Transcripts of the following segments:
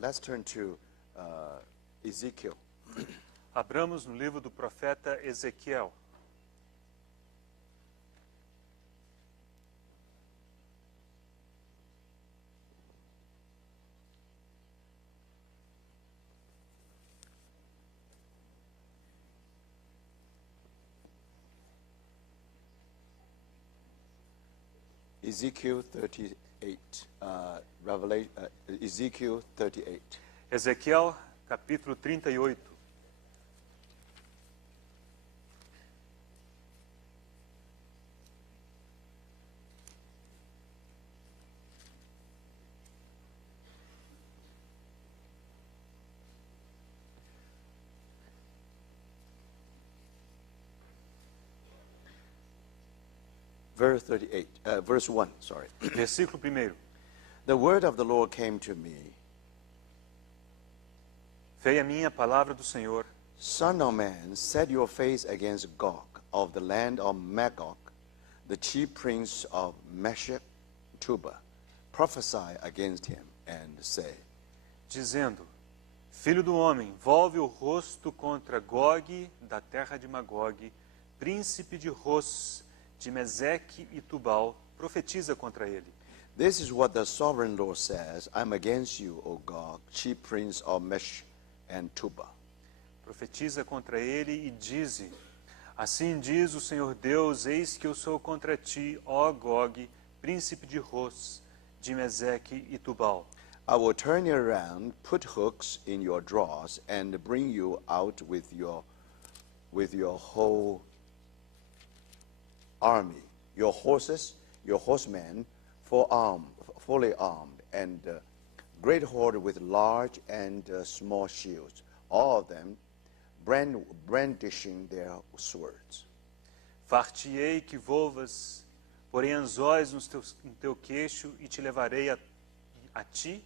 Let's turn to Ezekiel. Abramos no livro do profeta Ezequiel. Ezekiel 38. Ezekiel 38. Ezequiel, capítulo 38. Verse 1, sorry. Versículo 1. The word of the Lord came to me, Veio a mim a palavra do Senhor. Son of man, set your face against Gog of the land of Magog, the chief prince of Meshech, Tubal. Prophesy against him and say, Dizendo, Filho do homem, volve o rosto contra Gog, da terra de Magog, príncipe de Ros, de Meseque e Tubal, profetiza contra ele. This is what the sovereign Lord says, I'm against you, O Gog, chief prince of Meshech and Tubal. Profetiza contra ele e dize, assim diz o Senhor Deus, eis que eu sou contra ti, ó Gog, príncipe de Ros, de Meseque e Tubal. I will turn you around, put hooks in your drawers, and bring you out with your whole army, your horses, your horsemen, fully armed, and great horde with large and small shields, all of them brandishing their swords. Far-te-ei que volvas, porém anzóis no teu queixo, e te levarei a ti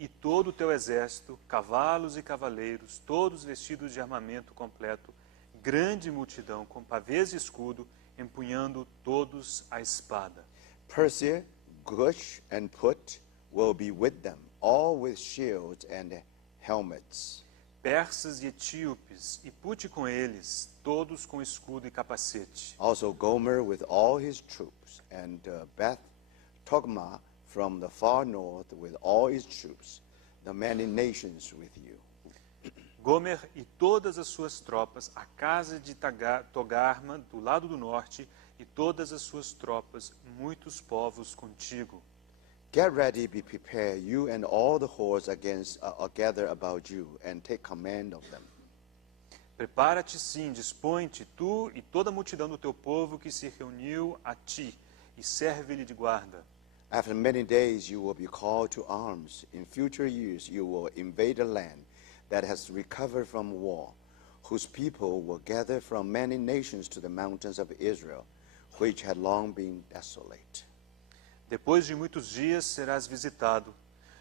e todo o teu exército, cavalos e cavaleiros, todos vestidos de armamento completo, grande multidão com pavês de escudo, empunhando todos a espada. Persia, Cush, and Put will be with them, all with shields and helmets. Persas e etíopes, e Pute com eles, todos com escudo e capacete. Also Gomer with all his troops, and Beth Togma from the far north with all his troops, the many nations with you. Gomer e todas as suas tropas, a casa de Togarma, do lado do norte, e todas as suas tropas, muitos povos contigo. Get ready, be prepared, you and all the hordes gather about you, and take command of them. Prepara-te sim, dispõe-te, tu e toda a multidão do teu povo que se reuniu a ti, e serve-lhe de guarda. After many days you will be called to arms. In future years you will invade a land that has recovered from war, whose people will gather from many nations to the mountains of Israel, which had long been desolate. Depois de muitos dias serás visitado.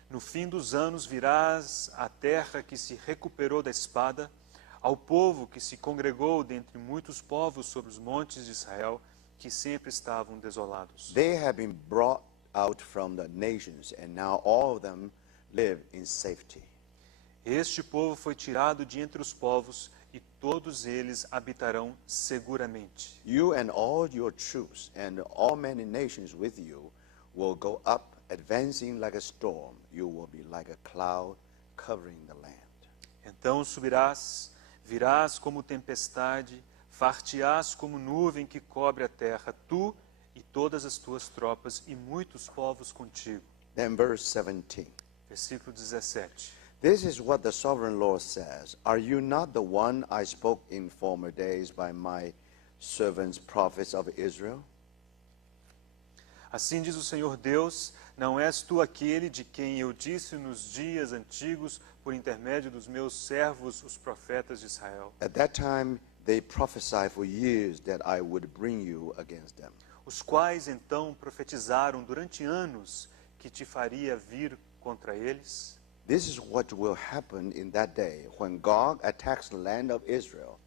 No fim dos anos virás à terra que se recuperou da espada, ao povo que se congregou dentre muitos povos sobre os montes de Israel, que sempre estavam desolados. They have been brought out from the nations, and now all of them live in safety. Este povo foi tirado de entre os povos, e todos eles habitarão seguramente. You and all your troops and all many nations with you will go up, advancing like a storm. You will be like a cloud covering the land. Então subirás, virás como tempestade, far-te-ás como nuvem que cobre a terra, tu e todas as tuas tropas, e muitos povos contigo. Then verse 17. Versículo 17. This is what the sovereign Lord says. Are you not the one I spoke in former days by my servants, prophets of Israel? Assim diz o Senhor Deus, não és tu aquele de quem eu disse nos dias antigos, por intermédio dos meus servos, os profetas de Israel. At that time they prophesied for years that I would bring you against them. Os quais então profetizaram durante anos que te faria vir contra eles? This is what will happen in that day when Gog attacks the land of Israel.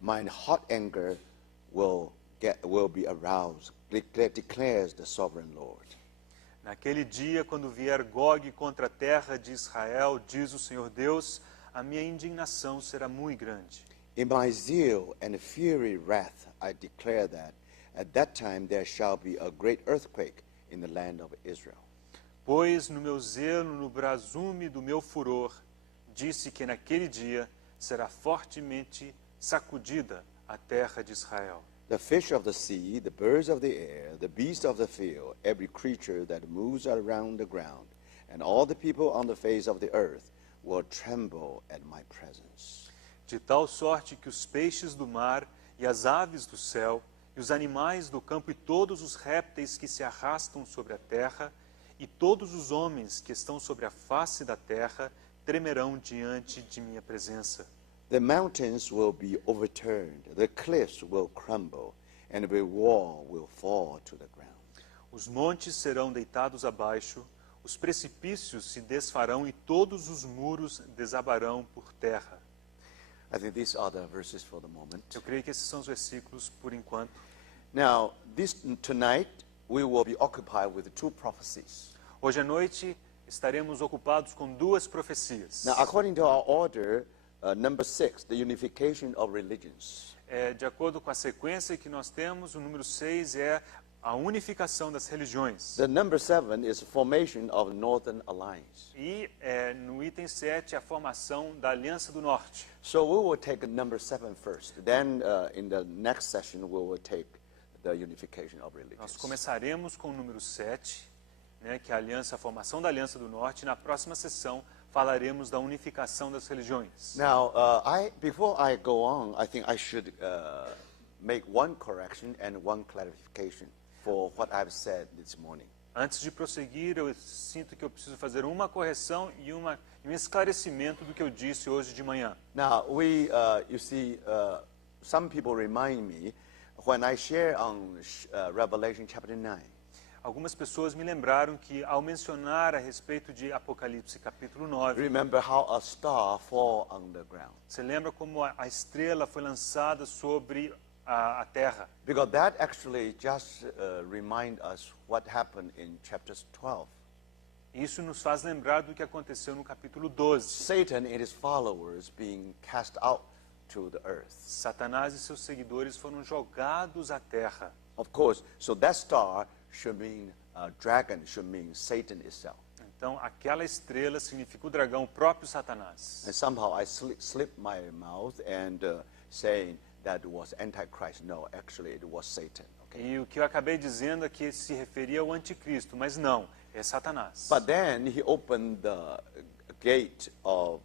My hot anger will be aroused, declares the sovereign Lord. Naquele dia, quando vier Gog contra a terra de Israel, diz o Senhor Deus, a minha indignação será muito grande. In my zeal and fury wrath I declare that at that time there shall be a great earthquake in the land of Israel. Pois no meu zelo, no brasume do meu furor, disse que naquele dia será fortemente sacudida a terra de Israel. The fish of the sea, the birds of the air, the beasts of the field, every creature that moves around the ground, and all the people on the face of the earth will tremble at my presence. De tal sorte que os peixes do mar e as aves do céu, e os animais do campo e todos os répteis que se arrastam sobre a terra, e todos os homens que estão sobre a face da terra, tremerão diante de minha presença. The mountains will be overturned, the cliffs will crumble, and the wall will fall to the ground. Os montes serão deitados abaixo, os precipícios se desfarão e todos os muros desabarão por terra. I think these are the verses for the moment. Eu creio que esses são os versículos por enquanto. Now, tonight we will be occupied with two prophecies. Hoje à noite estaremos ocupados com duas profecias. Now, according to our order, number 6, the unification of religions. De acordo com a sequência que nós temos, o número 6 é a unificação das religiões. The number 7 is formation of Northern Alliance. E no item 7, a formação da Aliança do Norte. So we will take number 7 first. Then in the next session we will take the unification of religions. Nós começaremos com o número 7, né, que é a formação da Aliança do Norte. E na próxima sessão falaremos da unificação das religiões. Now, before I go on, I think I should make one correction and one clarification for what I've said this morning. Antes de prosseguir, eu sinto que eu preciso fazer uma correção e um esclarecimento do que eu disse hoje de manhã. Now, you see, some people remind me when I share on Revelation chapter 9. Algumas pessoas me lembraram que, ao mencionar a respeito de Apocalipse capítulo 9, Remember how a star fall on the ground. você lembra como a estrela foi lançada sobre a terra? Because that actually just remind us what happened in chapters 12. Isso nos faz lembrar do que aconteceu no capítulo 12. Satan and his followers being cast out to the earth. Satanás e seus seguidores foram jogados à terra. Of course, so that star should mean dragon, should mean Satan itself. Então, aquela estrela significa o dragão, o próprio Satanás. And somehow I slipped my mouth and saying that was Antichrist. No, actually it was Satan. Okay? E o que eu acabei dizendo é que se referia ao anticristo, mas não, é Satanás. But then he opened the gate of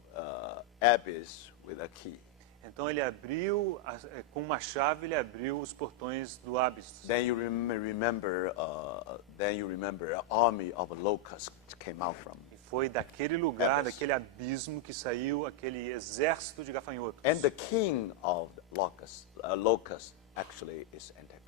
abyss with a key. Então ele abriu, com uma chave, ele abriu os portões do Abis. Then you remember an army of locusts came out from. E foi daquele lugar, Abis. daquele abismo que saiu aquele exército de gafanhotos. And the king of locusts actually is Antichrist.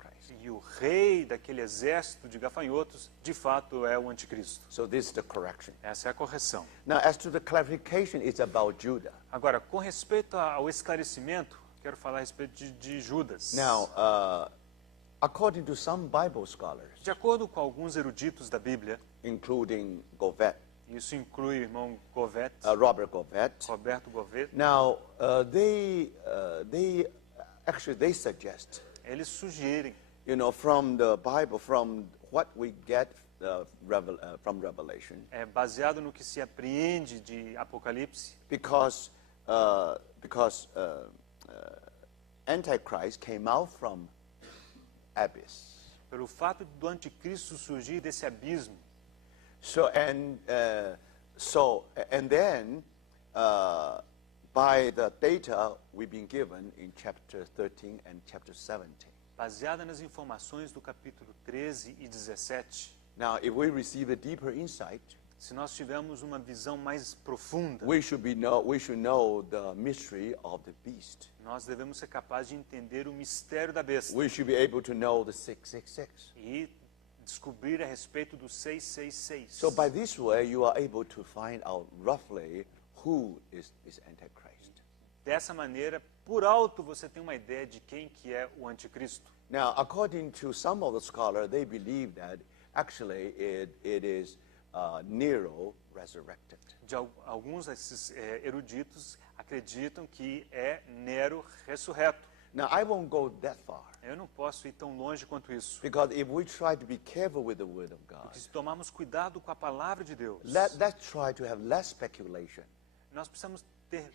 E o rei daquele exército de gafanhotos, de fato, é o anticristo. So this is the correction. Essa é a correção. Now, as to the clarification, it's about Judah. Agora, com respeito ao esclarecimento, quero falar a respeito de Judas. Now, according to some Bible scholars, De acordo com alguns eruditos da Bíblia, including Govet, isso inclui o irmão Govet, Robert Govet. Roberto Govet, Now, they suggest, eles sugerem, from the Bible, from what we get from Revelation, baseado no que se apreende de Apocalipse, because Antichrist came out from abyss. pelo fato do anticristo surgir desse abismo. So then by the data we've been given in chapter 13 and chapter 17. Baseada nas informações do capítulo 13 e 17, Now, if we receive a deeper insight, se nós tivermos uma visão mais profunda, we should know the mystery of the beast. nós devemos ser capazes de entender o mistério da besta We should be able to know the 666. e descobrir a respeito do 666. So by this way, you are able to find out roughly who is Antichrist. Dessa maneira, por alto, você tem uma ideia de quem que é o anticristo. Now, according to some of the scholars, they believe that actually it is Nero resurrected. Alguns desses eruditos acreditam que é Nero ressurreto. Now, I won't go that far. Eu não posso ir tão longe quanto isso. Because if we try to be careful with the Word of God, Porque se tomarmos cuidado com a palavra de Deus, let's try to have less speculation. nós precisamos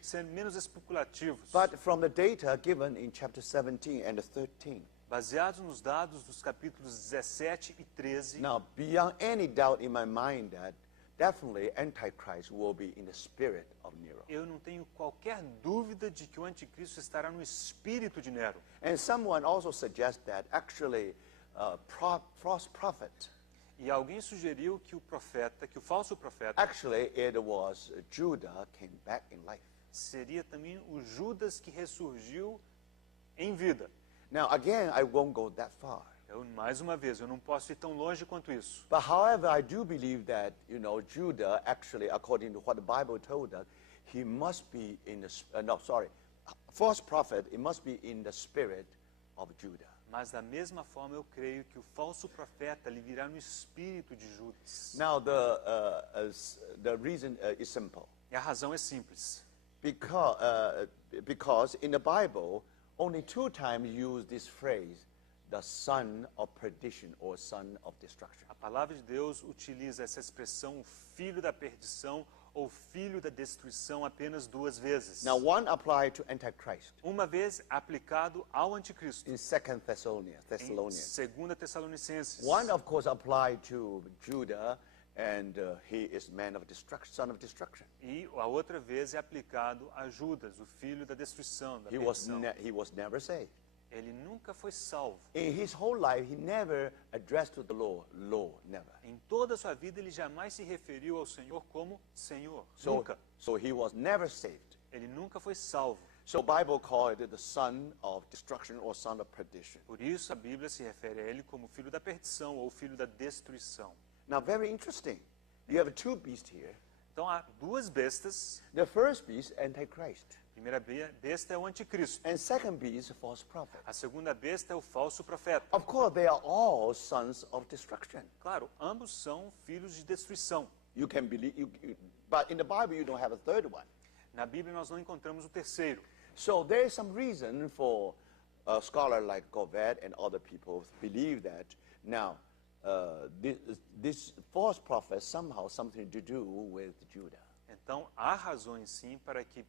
ser menos especulativos. But from the data given in chapter 17 and 13, Baseados nos dados dos capítulos 17 e 13, now, beyond any doubt in my mind that definitely Antichrist will be in the spirit of Nero. eu não tenho qualquer dúvida de que o anticristo estará no espírito de Nero. And someone also suggests that actually false prophet, E alguém sugeriu que o falso profeta, actually it was Judah came back in life. seria também o Judas que ressurgiu em vida. Now, again, I won't go that far. Mais uma vez, eu não posso ir tão longe quanto isso. But however, I do believe that, Judah actually, according to what the Bible told us, he must be in the, false prophet, it must be in the spirit of Judah. Mas da mesma forma eu creio que o falso profeta ele virá no espírito de Judas. Now, the reason is simple. E a razão é simples. Because in the Bible, only 2 times use this phrase, the son of perdition or son of destruction. A palavra de Deus utiliza essa expressão, o filho da perdição ou filho da destruição, apenas 2 vezes. Now, one applied to Antichrist Uma vez aplicado ao anticristo, in 2 em Thessalonians. 2 Tessalonicenses. One, of course, applied to Judah, and he is man of destruction, son of destruction. E a outra vez é aplicado a Judas, o filho da destruição, da He was perdição. never saved. Ele nunca foi salvo. In his whole life, he never addressed to the Lord, never. Em toda a sua vida, ele jamais se referiu ao Senhor como Senhor. Nunca. So he was never saved. Ele nunca foi salvo. So Bible called it the son of destruction or son of perdition. Por isso a Bíblia se refere a ele como filho da perdição ou filho da destruição. Now, very interesting. You have 2 beasts here. Então há 2 bestas. The first beast, Antichrist. A primeira besta é o anticristo. And second beast, false prophet. A segunda besta é o falso profeta. Of course, they are all sons of destruction. Claro, ambos são filhos de destruição. You can believe, but in the Bible, you don't have a third one. Na Bíblia nós não encontramos o terceiro. So there is some reason for a scholar like Govet and other people believe that now this false prophet somehow something to do with Judah. Então há razões sim para que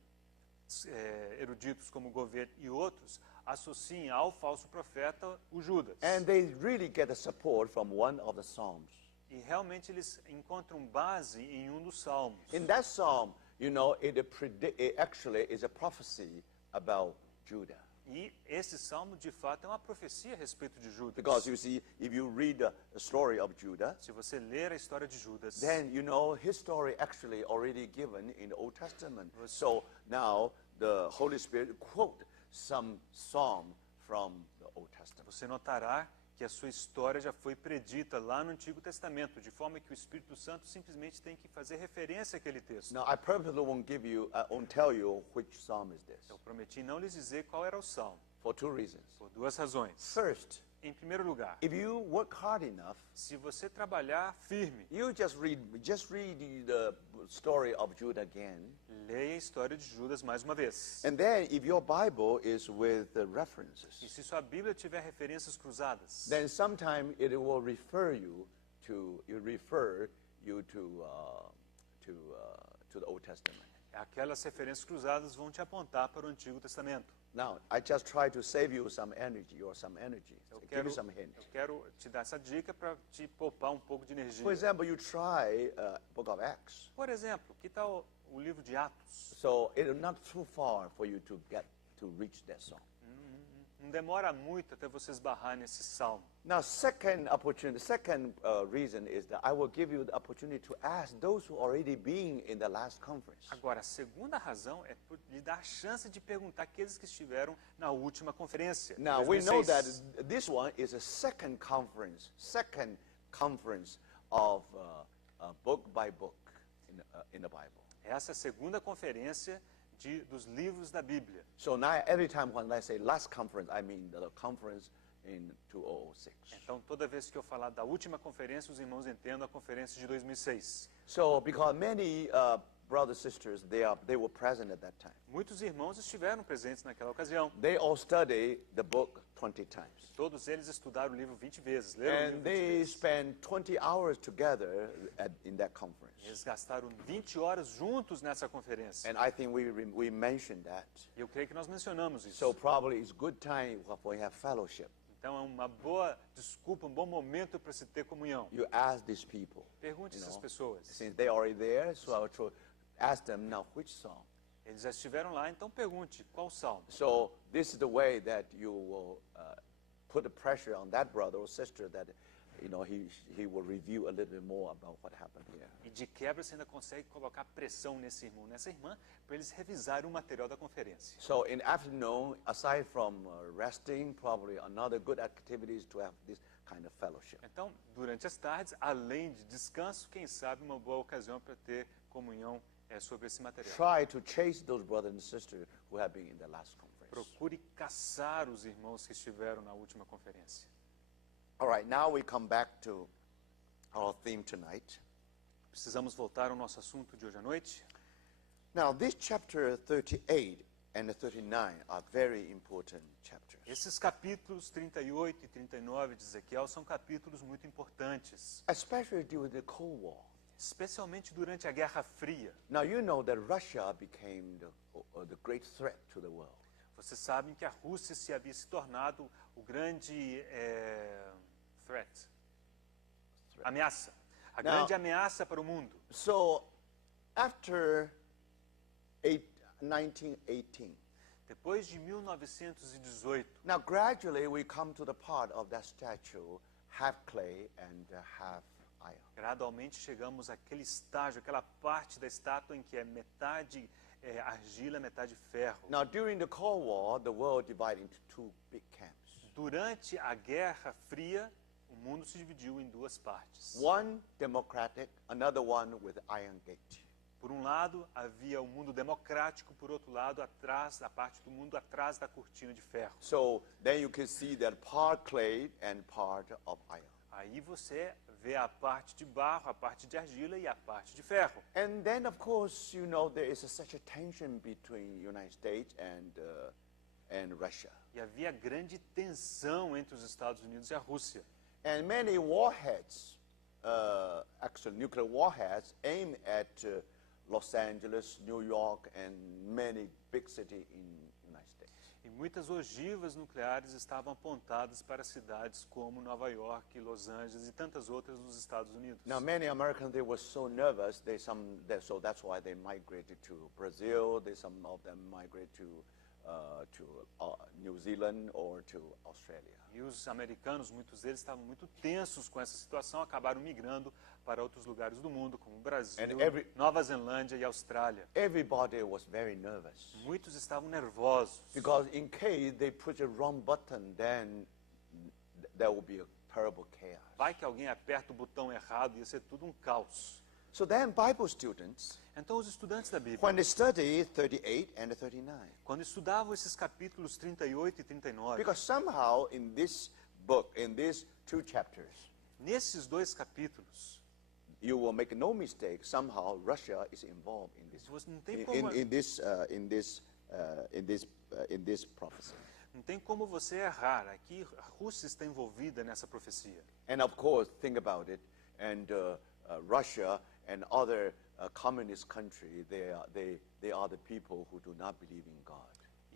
eruditos como Govet e outros associem ao falso profeta o Judas. And they really get the support from one of the Psalms. E realmente eles encontram base em um dos salmos. In that Psalm, it actually is a prophecy about Judah. E esse salmo de fato é uma profecia a respeito de Judas. Because you see, if you read the story of Judah, Se você ler a história de Judas, then his story actually already given in the Old Testament. So now the Holy Spirit quote some psalm from the Old Testament. você notará que a sua história já foi predita lá no Antigo Testamento, de forma que o Espírito Santo simplesmente tem que fazer referência àquele texto. Now I purposely won't tell you which psalm is this, Eu prometi não lhes dizer qual era o salmo, for 2 reasons. por 2 razões. First, Em primeiro lugar, if you work hard enough, se você trabalhar firme, you just read the story of Judah again. leia a história de Judas mais uma vez. And then if your Bible is with the references, E se sua Bíblia tiver referências cruzadas, then sometime it will refer you to the Old Testament. aquelas referências cruzadas vão te apontar para o Antigo Testamento. Now, I just try to save you some energy, Eu give quero, you some hint. eu quero te dar essa dica para te poupar um pouco de energia. For example, you try Book of Acts. Por exemplo, que tal o livro de Atos? So it is not too far for you to reach that song. Não demora muito até você esbarrar nesse salmo. Now, second reason is that I will give you the opportunity to ask those who already been in the last conference. Agora, a segunda razão é por lhe dar a chance de perguntar àqueles que estiveram na última conferência. em Now, we know 2006. that this one is a second conference of book by book in the Bible. Essa é a segunda conferência dos livros da Bíblia. So now, every time when I say last conference, I mean the conference, in 2006. Então, toda vez que eu falar da última conferência, os irmãos entendam a conferência de 2006. So, because many brothers and sisters, they were present at that time. Muitos irmãos estiveram presentes naquela ocasião. They all studied the book 20 times. Todos eles estudaram o livro 20 vezes, leram o livro And 20 they vezes. spent 20 hours together in that conference. Eles gastaram 20 horas juntos nessa conferência. And I think we mentioned that. E eu creio que nós mencionamos isso. So probably it's good time for you have fellowship. Então é uma boa desculpa, um bom momento para se ter comunhão. You ask these people. Pergunte essas pessoas. Since they are already there, so I will ask them now which psalm. Eles já estiveram lá, então pergunte qual salmo. So this is the way that you will put the pressure on that brother or sister that he will review a little bit more about what happened here. E de quebra você ainda consegue colocar pressão nesse irmão, nessa irmã, para eles revisarem o material da conferência. So in afternoon, aside from resting, probably another good activity is to have this kind of fellowship. Então, durante as tardes, além de descanso, quem sabe uma boa ocasião para ter comunhão sobre esse material. Try to chase those brothers and sisters who have been in the last conference. Procure caçar os irmãos que estiveram na última conferência. All right, now we come back to our theme tonight. Precisamos voltar ao nosso assunto de hoje à noite. Now, this chapter 38 and 39 are very important chapters. Esses capítulos 38 e 39 de Ezequiel são capítulos muito importantes, Especially during the Cold War. especialmente durante a Guerra Fria. Now, you know that Russia became the great threat to the world. Vocês sabem que a Rússia havia se tornado o grande ameaça. A grande ameaça para o mundo. So, after 1918, Depois de 1918, now gradually we come to the part of that statue, half clay and half iron. gradualmente chegamos àquele estágio, aquela parte da estátua em que é metade argila, metade ferro. Now, during the Cold War, the world divided into two big camps. Durante a Guerra Fria, o mundo se dividiu em duas partes. One democratic, another one with iron gate. Por um lado, havia o mundo democrático, por outro lado, atrás, a parte do mundo atrás da cortina de ferro. So then you can see that part clay and part of iron. Aí você vê a parte de barro, a parte de argila e a parte de ferro. And then, of course, you know, there is such a tension between United States and Russia. E havia grande tensão entre os Estados Unidos e a Rússia. And many warheads, actually nuclear warheads, aim at Los Angeles, New York, and many big cities in United States. E muitas ogivas nucleares estavam apontadas para cidades como Nova York, Los Angeles e tantas outras nos Estados Unidos. Now, many Americans, they were so nervous, so that's why they migrated to Brazil. Some of them migrated to New Zealand or to Australia. E os americanos, muitos deles estavam muito tensos com essa situação, acabaram migrando para outros lugares do mundo, como Brasil, Nova Zelândia e Austrália. Everybody was very nervous. Muitos estavam nervosos. Because in case they push the wrong button, then there will be a terrible chaos. Vai que alguém aperta o botão errado e ia ser tudo um caos. So then Bible students, Então os estudantes da Bíblia, when they study 38 and 39, quando estudavam esses capítulos 38 e 39, because somehow in this book, in these two chapters, nesses dois capítulos, you will make no mistake, somehow Russia is involved in this, você não tem como, in this prophecy. não tem como você errar. Aqui a Rússia está envolvida nessa profecia. And of course, think about it, and Russia and other communist countries, they are the people who do not believe in God.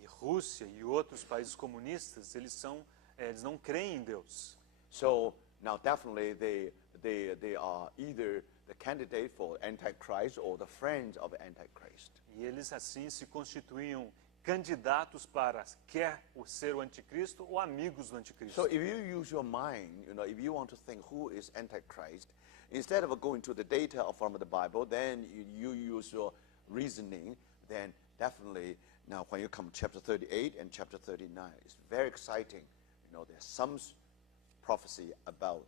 E Rússia e outros países comunistas, eles não creem em Deus. So now definitely they are either the candidate for Antichrist or the friends of Antichrist. E eles assim se constituíam candidatos para quer ser o anticristo ou amigos do anticristo. So if you use your mind, if you want to think who is Antichrist, instead of going to the data from the Bible, then you use your reasoning, then definitely now when you come to chapter 38 and chapter 39, it's very exciting. There's some prophecy about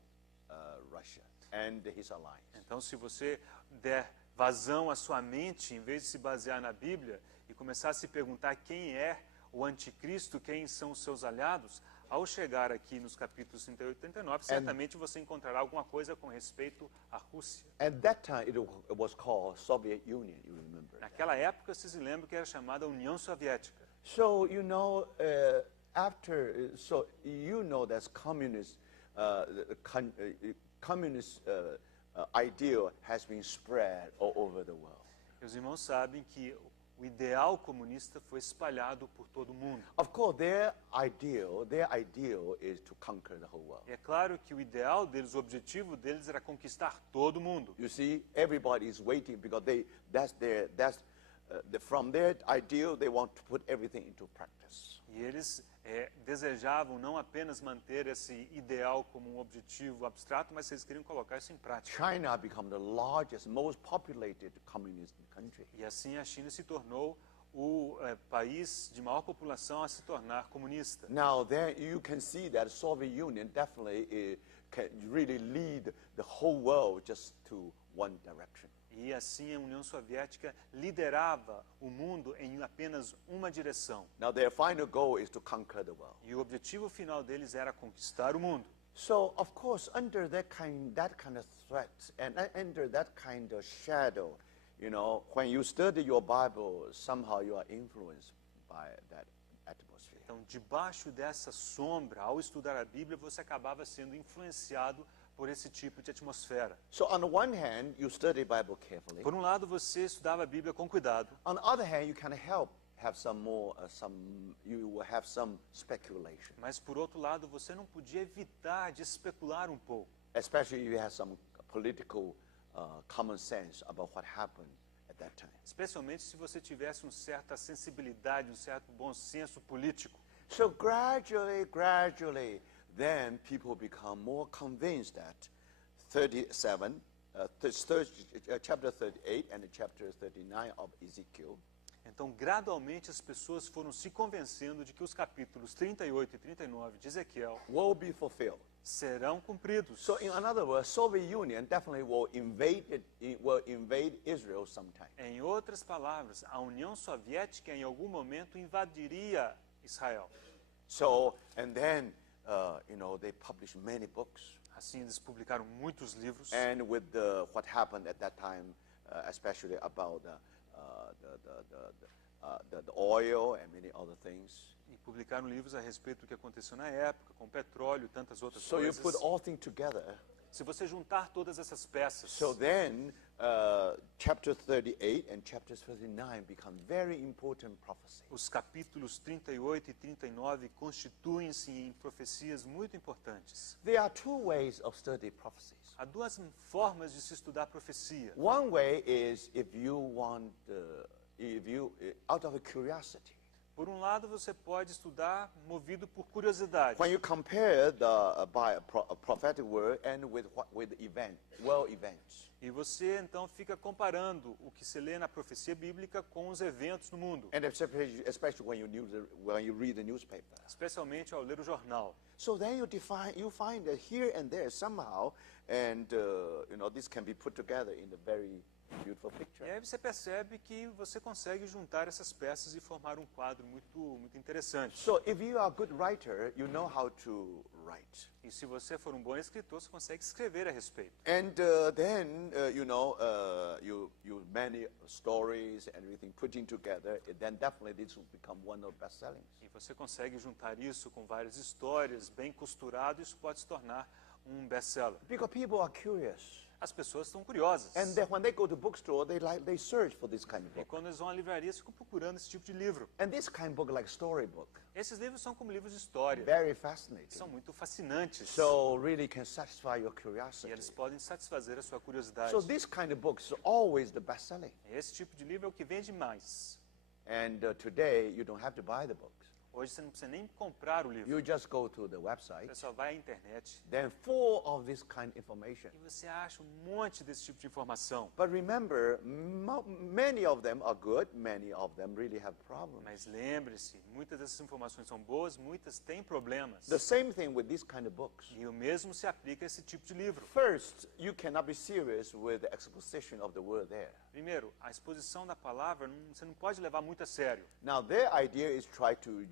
Russia and his alliance. Então, se você der vazão à sua mente, em vez de se basear na Bíblia e começar a se perguntar quem é o anticristo, quem são os seus aliados, ao chegar aqui nos capítulos 38 e 39, certamente você encontrará alguma coisa com respeito à Rússia. At that time, it was called Soviet Union, you remember. Naquela época, vocês se lembram que era chamada União Soviética. So, that communist ideal has been spread all over the world. E os irmãos sabem que o ideal comunista foi espalhado por todo o mundo. Of course, their ideal is to conquer the whole world. E é claro que o ideal deles, o objetivo deles era conquistar todo o mundo. You see, everybody is waiting because from their ideal, they want to put everything into practice. E eles desejavam não apenas manter esse ideal como um objetivo abstrato, mas eles queriam colocar isso em prática. China became the largest, most populated communist country. E assim a China se tornou o país de maior população a se tornar comunista. Now, there you can see that Soviet Union definitely can really lead the whole world just to one direction. E assim a União Soviética liderava o mundo em apenas uma direção. Now their final goal is to conquer the world. E o objetivo final deles era conquistar o mundo. So, of course, under that kind of threat and under that kind of shadow, when you study your Bible, somehow you are influenced by that atmosphere. Então, debaixo dessa sombra, ao estudar a Bíblia, você acabava sendo influenciado por esse tipo de atmosfera. So on the one hand, you study Bible carefully. Por um lado, você estudava a Bíblia com cuidado. On the other hand, you can have you will have some speculation. Mas por outro lado, você não podia evitar de especular um pouco. Especially if you have some political common sense about what happened at that time. Especialmente se você tivesse uma certa sensibilidade, um certo bom senso político. So gradually, then people become more convinced that chapter 38 and chapter 39 of Ezekiel. Então, gradualmente, as pessoas foram se convencendo de que os capítulos 38 e 39 de Ezequiel will be fulfilled. Serão cumpridos. So, in other words, Soviet Union definitely will invade Israel sometime. Em outras palavras, a União Soviética em algum momento invadiria Israel. So, and then they published many books. Assim, eles publicaram muitos livros. And with what happened at that time, especially about the oil and many other things. E publicaram livros a respeito do que aconteceu na época, com petróleo e tantas outras So coisas. you put all things together. Se você juntar todas essas peças, So then, chapter 38 and chapter 39 become very important prophecies. os capítulos 38 e 39 constituem-se em profecias muito importantes. There are two ways of studying prophecies. Há duas formas de se estudar profecia. One way is if you out of curiosity. Por um lado, você pode estudar movido por curiosidade. When you compare the prophetic word and with world events. E você então fica comparando o que se lê na profecia bíblica com os eventos no mundo. And especially when you read the newspaper. Especialmente ao ler o jornal. So then you find that here and there somehow, and this can be put together in a very beautiful picture. E aí você percebe que você consegue juntar essas peças e formar um quadro muito interessante. So if you are a good writer, you know how to write. E se você for um bom escritor, você consegue escrever a respeito. And then you many stories and everything putting together, then definitely this will become one of best sellings. E você consegue juntar isso com várias histórias, bem costurado, isso pode se tornar um best-seller. Because people are curious. As pessoas estão curiosas. And then when they go to bookstore, they search for this kind of E book. quando eles vão à livraria, eles ficam procurando esse tipo de livro. And this kind of book, like storybook, Esses livros são como livros de história. very fascinating. São muito fascinantes. So really can satisfy your E curiosity. eles podem satisfazer a sua curiosidade. So this kind of book is always the best selling. Esse tipo de livro é o que vende mais. And today you don't have to buy the books. Hoje você não precisa nem comprar o livro. You just go to the website, Você só vai à internet then full of this kind of information. e você acha um monte desse tipo de informação. But remember, many of them are good, many of them really have problems. Mas lembre-se, muitas dessas informações são boas, muitas têm problemas. The same thing with these kind of books. E o mesmo se aplica a esse tipo de livro. First, you cannot be serious with the exposition of the word there. Primeiro, a exposição da palavra, você não pode levar muito a sério. Now, their idea is try to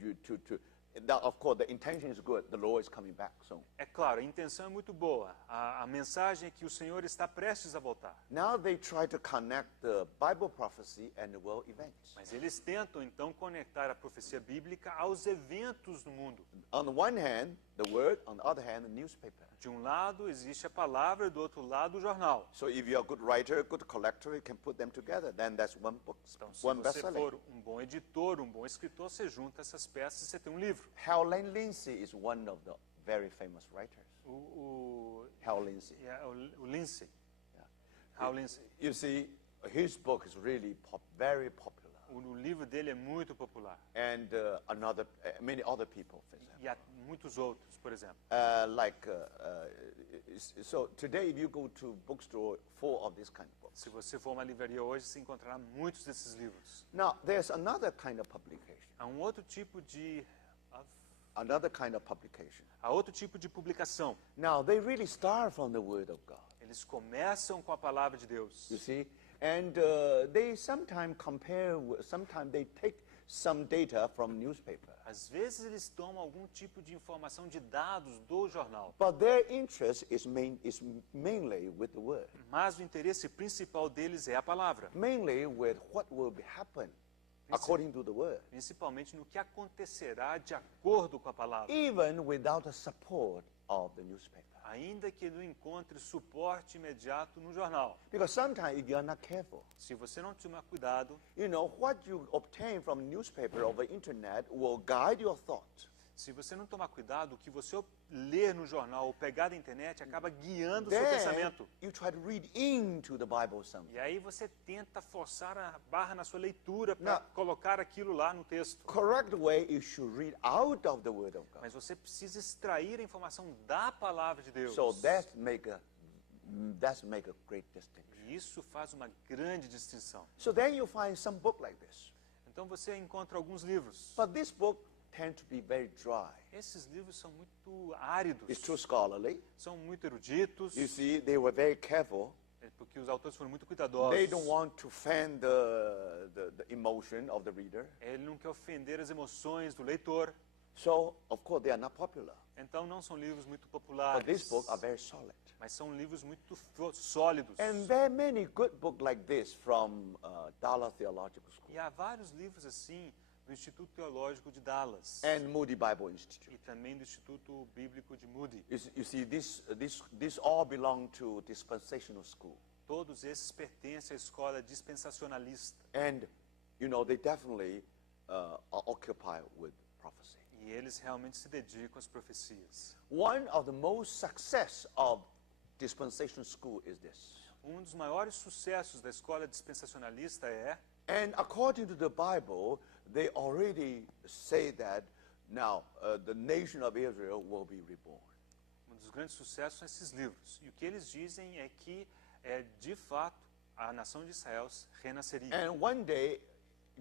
of course, the intention is good. The Lord is coming back soon. É claro, a intenção é muito boa. A mensagem é que o Senhor está prestes a voltar. Now they try to connect the Bible prophecy and the world events. Mas eles tentam, então, conectar a profecia bíblica aos eventos do mundo. On the one hand, the word. On the other hand, the newspaper. De um lado existe a palavra, do outro lado o jornal. So if you're a good writer, a good collector, you can put them together. Then that's one book, Então, se one você bestseller. for um bom editor, um bom escritor, você junta essas peças e você tem um livro. Hal Lindsey is one of the very famous writers. Hal Lindsey. O Lindsay. Yeah. Hal Lindsay. You see, his book is really very popular. O livro dele é muito popular. And many other people, for example. E há muitos outros, por exemplo. So today, if you go to bookstore, full of this kind of books. Se você for a uma livraria hoje, você encontrará muitos desses livros. Now, there's another kind of publication. Há um outro tipo de Há outro tipo de publicação. Now, they really start from the Word of God. Eles começam com a palavra de Deus. You see? And they sometimes sometimes they take some data from newspaper. Às vezes eles tomam algum tipo de informação de dados do jornal. But their interest is mainly with the Word. Mas o interesse principal deles é a palavra. Mainly with what will happen according to the Word. Principalmente no que acontecerá de acordo com a palavra. Even without the support of the newspaper. Ainda que não encontre suporte imediato no jornal. Because sometimes if you are not careful, se você não tomar cuidado, you know, what you obtain from newspaper or the internet will guide your thought. Se você não tomar cuidado, o que você ler no jornal ou pegar da internet acaba guiando o seu pensamento. You try to read into the Bible something. E aí você tenta forçar a barra na sua leitura para colocar aquilo lá no texto. Correct way, you should read out of the Word of God. Mas você precisa extrair a informação da palavra de Deus. So that's make a great distinction. E isso faz uma grande distinção. So then you find some book like this. Então você encontra alguns livros. But this book tend to be very dry. Esses livros são muito áridos. It's too scholarly. São muito eruditos. You see, they were very careful. Porque os autores foram muito cuidadosos. They don't want to offend the emotion of the reader. Ele não quer ofender as emoções do leitor. So, of course, they are not popular. Então não são livros muito populares. But these books are very solid. Mas são livros muito sólidos. And there are many good books like this from Dallas Theological School. E há vários livros assim do Instituto Teológico de Dallas. And Moody Bible Institute. E também do Instituto Bíblico de Moody. You see, this all belong to dispensational school. Todos esses pertencem à escola dispensacionalista. And, you know, they definitely are occupied with prophecy. E eles realmente se dedicam às profecias. One of the most success of dispensational school is this. Dos maiores sucessos da escola dispensacionalista é. And according to the Bible, they already say that now the nation of Israel will be reborn. Dos grandes sucessos são esses livros. E o que eles dizem é que, de fato, a nação de Israel renasceria. And one day,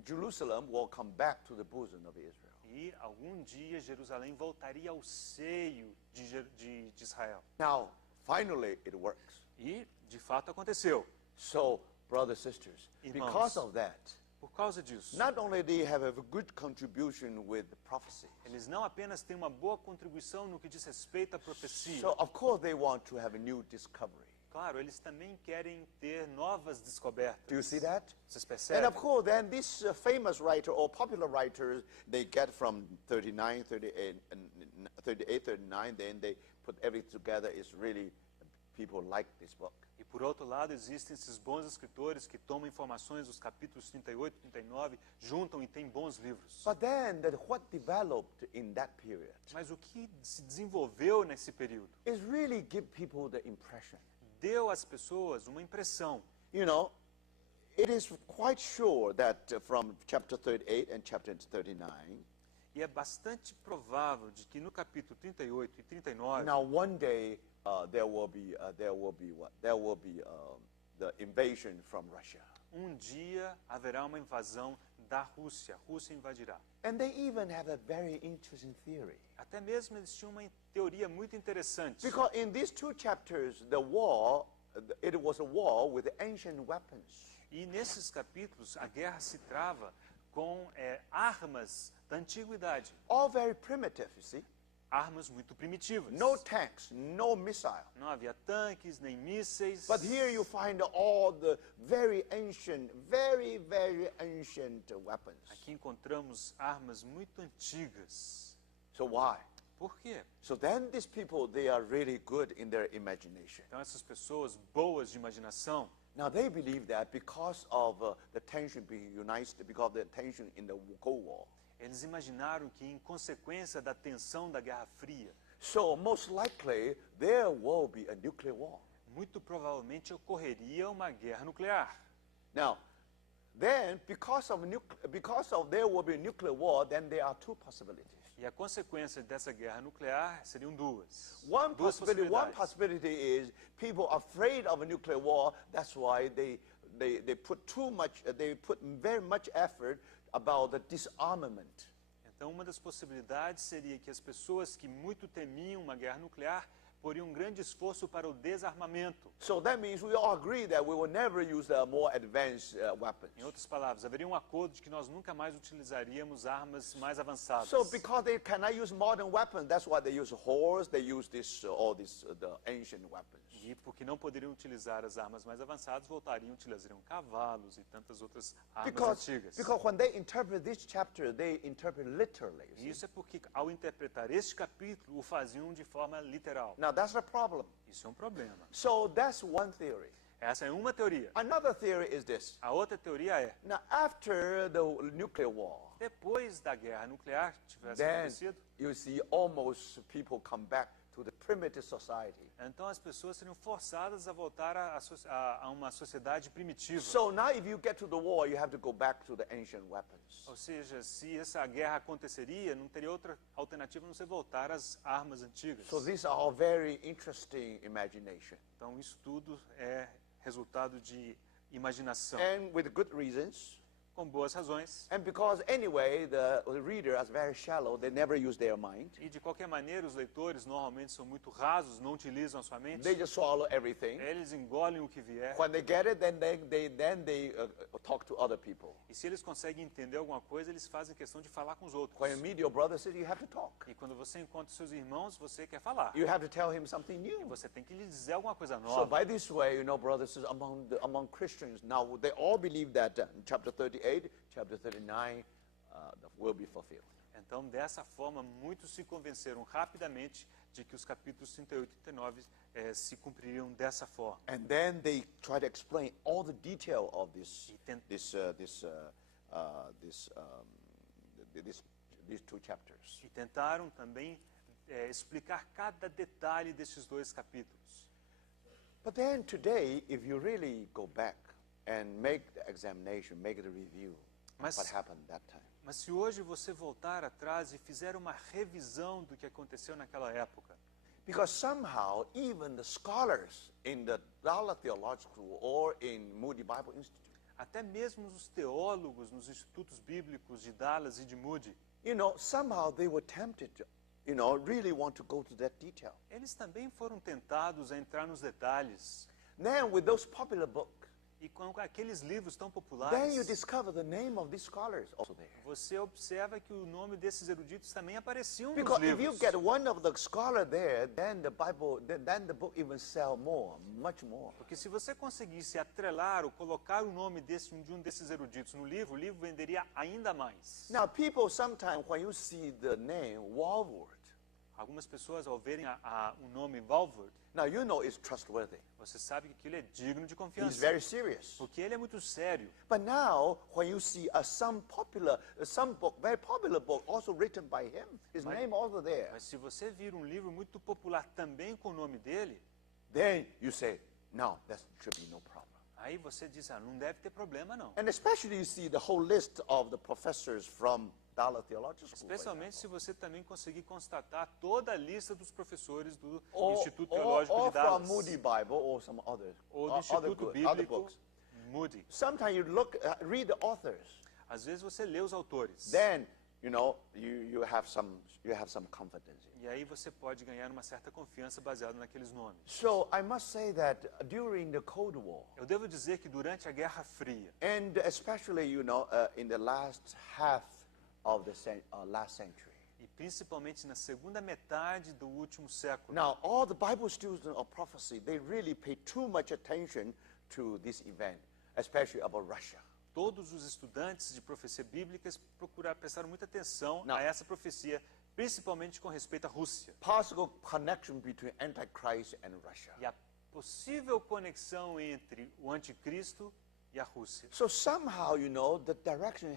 Jerusalem will come back to the bosom of Israel. E algum dia Jerusalém voltaria ao seio de Israel. Now, finally, it works. E, de fato, aconteceu. So, brothers and sisters, irmãos, because of that, por causa disso, not only they have a good contribution with prophecy. Eles não apenas têm uma boa contribuição no que diz respeito à profecia. So, of course, they want to have a new discovery. Claro, eles também querem ter novas descobertas. Do you see that? Vocês percebem? And of course, then this famous writer or popular writer, they get from 39, 38, 39, then they put everything together. It's really, people like this book. E por outro lado, existem esses bons escritores que tomam informações dos capítulos 38, 39, juntam e têm bons livros. But then, what developed in that period Mas o que se desenvolveu nesse período is really give people the impression. Deu às pessoas uma impressão. You know, it is quite sure that from chapter 38 and chapter 39, e é bastante provável de que no capítulo 38 e 39, now one day there will be the invasion from Russia. dia haverá uma invasão da Rússia. A Rússia invadirá. And they even have a very interesting theory. Até mesmo eles tinham uma teoria muito interessante. Because in these two chapters, it was a war with ancient weapons. E nesses capítulos a guerra se trava com armas da antiguidade. All very primitive, you see. Armas muito primitivas. No tanks, no missile. Não havia tanques, nem mísseis. But here you find all the very ancient, very, very ancient weapons. Aqui encontramos armas muito antigas. So why? Por quê? So then these people, they are really good in their imagination. Então essas pessoas boas de imaginação, Now they believe that because of the tension being united, because of the tension in the Cold War. eles imaginaram que em consequência da tensão da Guerra Fria, So most likely there will be a nuclear war. muito provavelmente ocorreria uma guerra nuclear. Now, then because of there will be a nuclear war, then there are two possibilities. E a consequência dessa guerra nuclear seriam duas. One Duas possibility is people are afraid of a nuclear war. That's why they put very much effort about the disarmament. Então, uma das possibilidades seria que as pessoas que muito temiam uma guerra nuclear poriam um grande esforço para o desarmamento. So that means we all agree that we will never use more advanced weapons. Em outras palavras, haveria um acordo de que nós nunca mais utilizaríamos armas mais avançadas. So because they cannot use modern weapons, that's why they use horse, they use the ancient weapons. E porque não poderiam utilizar as armas mais avançadas, utilizariam cavalos e tantas outras armas antigas. Because when they interpret this chapter, they interpret literally. E isso é porque, ao interpretar este capítulo, o faziam de forma literal. Now that's the problem. Isso é um problema. So that's one theory. Essa é uma teoria. Another theory is this. A outra teoria é, Now after the nuclear war, depois da guerra nuclear tivesse then acontecido, you see almost people come back to the primitive society. então as pessoas seriam forçadas a voltar a uma sociedade primitiva. So now if you get to the war, you have to go back to the ancient weapons. Ou seja, se essa guerra aconteceria, não teria outra alternativa a não ser voltar às armas antigas. So these are all very interesting imagination. Então isso tudo é resultado de imaginação. And with good reasons. Com boas razões. And because anyway, the reader is very shallow, they never use their mind. E de qualquer maneira, os leitores normalmente são muito rasos, não utilizam a sua mente. They just swallow everything. Eles engolem o que vier. When they get it, then they talk to other people. E se eles conseguem entender alguma coisa, eles fazem questão de falar com os outros. When you meet your brother, you have to talk. E quando você encontra seus irmãos, você quer falar. You have to tell him something E new. você tem que lhe dizer alguma coisa So nova. by this way, you know, brothers, among Christians, now they all believe that chapter 38, chapter 39 will be fulfilled. Então, dessa forma, muitos se convenceram rapidamente de que os capítulos 38 e 39 se cumpririam dessa forma. And then they try to explain all the detail of these two chapters. E tentaram também explicar cada detalhe desses dois capítulos. But then today, if you really go back and make the examination, make the review, what happened that time. Mas se hoje você voltar atrás e fizer uma revisão do que aconteceu naquela época, because somehow even the scholars in the Dallas Theological School or in Moody Bible Institute, até mesmo os teólogos nos institutos bíblicos de Dallas e de Moody, you know, somehow they were tempted to, you know, really want to go to that detail. eles também foram tentados a entrar nos detalhes. Then with those popular books, E com aqueles livros tão then you populares, discover the name of these scholars also there. você observa que o nome desses eruditos também apareciam nos Because if you livros. get one of the scholar there, then the Bible, then the book even sell more, much more. Porque se você conseguisse atrelar ou colocar o nome de um desses eruditos no livro, o livro venderia ainda mais. Now people sometimes when you see the name Walworth, Algumas pessoas, ao verem o nome Walworth, now you know it's trustworthy. você sabe que aquilo é digno de He's confiança. very serious. Porque ele é muito sério. But now, when you see some book, very popular book, also written by him, his name also there, Mas se você vir um livro muito popular também com o nome dele, then you say, no, that should be no problem. aí você diz, não deve ter problema não. And especially you see the whole list of the professors from Dallas Theological School. Especialmente se você também conseguir constatar toda a lista dos professores do Or, Instituto Teológico or de Dallas. from Moody Bible or some other, Ou do other Instituto other Bíblico books. Moody. Sometimes you read the authors. Às vezes você lê os autores. Then you have some confidence. E aí você pode ganhar uma certa confiança baseada naqueles nomes. So I must say that during the Cold War, Eu devo dizer que durante a Guerra Fria, and especially in the last half of the last century. e principalmente na segunda metade do último século, Now, all the Bible students of prophecy, they really pay too much attention to this event, especially about Russia. todos os estudantes de profecia bíblica prestaram muita atenção Não. a essa profecia, principalmente com respeito à Rússia. Possible connection between Antichrist and Russia. E a possível conexão entre o anticristo e a Rússia. So somehow, the direction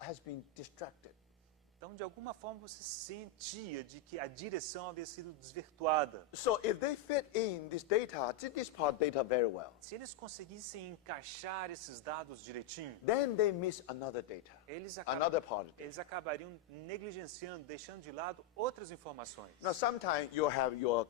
has been distracted. Então, de alguma forma, você sentia de que a direção havia sido desvirtuada. So if they fit in this part data very well, Se eles conseguissem encaixar esses dados direitinho, then they miss another data, another part. eles acabariam negligenciando, deixando de lado outras informações. Now, sometimes you have your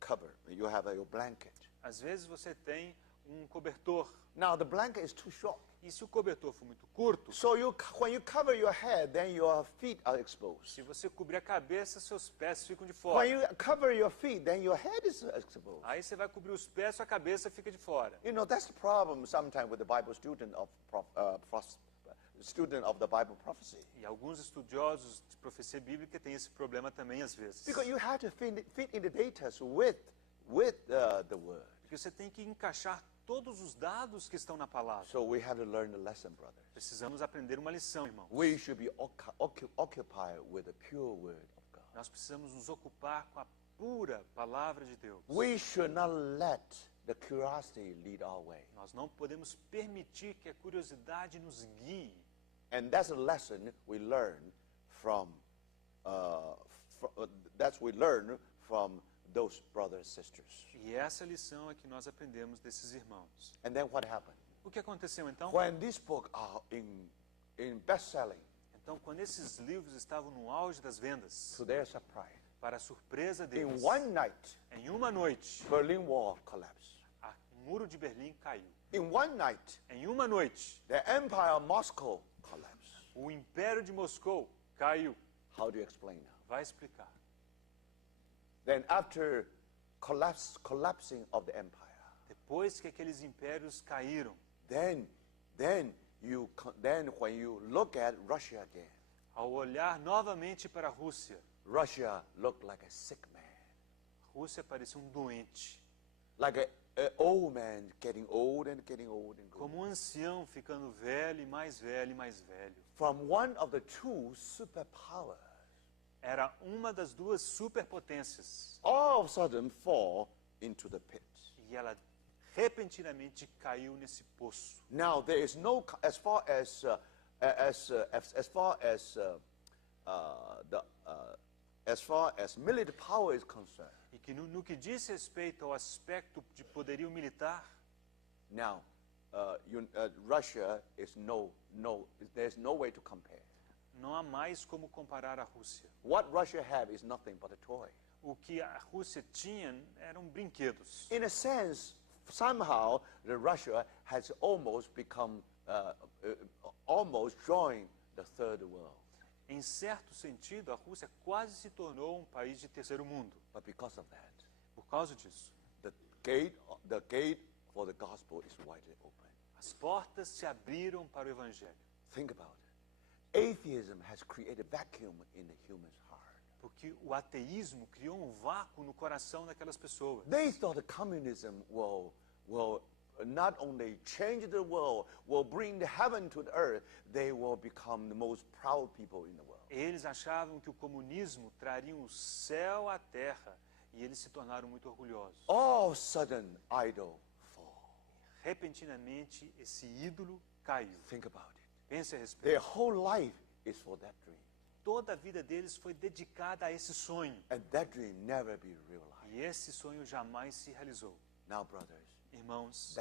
cover, you have your blanket. Às vezes você tem um cobertor, Now, the blanket is too short. e se o cobertor for muito curto, So when you cover your head, then your feet are exposed. se você cobrir a cabeça, seus pés ficam de When fora. you cover your feet, then your head is exposed. Aí você vai cobrir os pés, sua cabeça fica de fora. That's the problem sometimes with the Bible student of the Bible prophecy. E alguns estudiosos de profecia bíblica têm esse problema também às vezes. Because you have to fit in the data with the word. Porque você tem que encaixar todos os dados que estão na palavra. So we have to learn the lesson, brothers. Precisamos aprender uma lição, irmãos. We should be occupied with the pure word of God. Nós precisamos nos ocupar com a pura palavra de Deus. We should not let the curiosity lead our way. Nós não podemos permitir que a curiosidade nos guie. And that's a lesson we learn from those brothers and sisters. E essa lição é que nós aprendemos desses irmãos. And then what happened? O que aconteceu então? When this book are in best-selling, Então, quando esses livros estavam no auge das vendas, to their surprise, para a surpresa in deles, one night, em uma noite, Berlin Wall collapsed. o muro de Berlim caiu. In one night, Em uma noite, the empire of Moscow collapsed. o Império de Moscou caiu. How do you explain now? Vai explicar. Then after collapsing of the empire, Depois que aqueles impérios caíram, then when you look at Russia again, ao olhar novamente para a Rússia, Russia looked like a sick man, a Rússia parecia um doente, like an old man getting old and getting old and old. como um ancião ficando velho e mais velho e mais velho. From one of the two superpowers, Era uma das duas superpotências all of a sudden fall into the pit. e ela repentinamente caiu nesse poço. Now there is no, as far as military power is concerned. E que no que diz respeito ao aspecto de poderio militar, Now, Russia is there's no way to compare. não há mais como comparar a Rússia. What Russia have is nothing but a toy. O que a Rússia tinha eram brinquedos. In a sense, somehow the Russia has almost become, almost joined the third world. Em certo sentido, a Rússia quase se tornou um país de terceiro mundo. But because of that, Por causa disso, the gate for the gospel is widely open. as portas se abriram para o Evangelho. Think about it. Atheism has created a vacuum in the human's heart. Porque o ateísmo criou um vácuo no coração daquelas pessoas. They thought the communism will not only change the world, will bring the heaven to the earth, they will become the most proud people in the world. Eles achavam que o comunismo traria o céu à terra e eles se tornaram muito orgulhosos. All of a sudden, idol fall. Repentinamente, esse ídolo caiu. Think about it. Pense a respeito. Their whole life is for that dream. Toda a vida deles foi dedicada a esse sonho. And that dream never be realized. E esse sonho jamais se realizou. Now, brothers, Irmãos,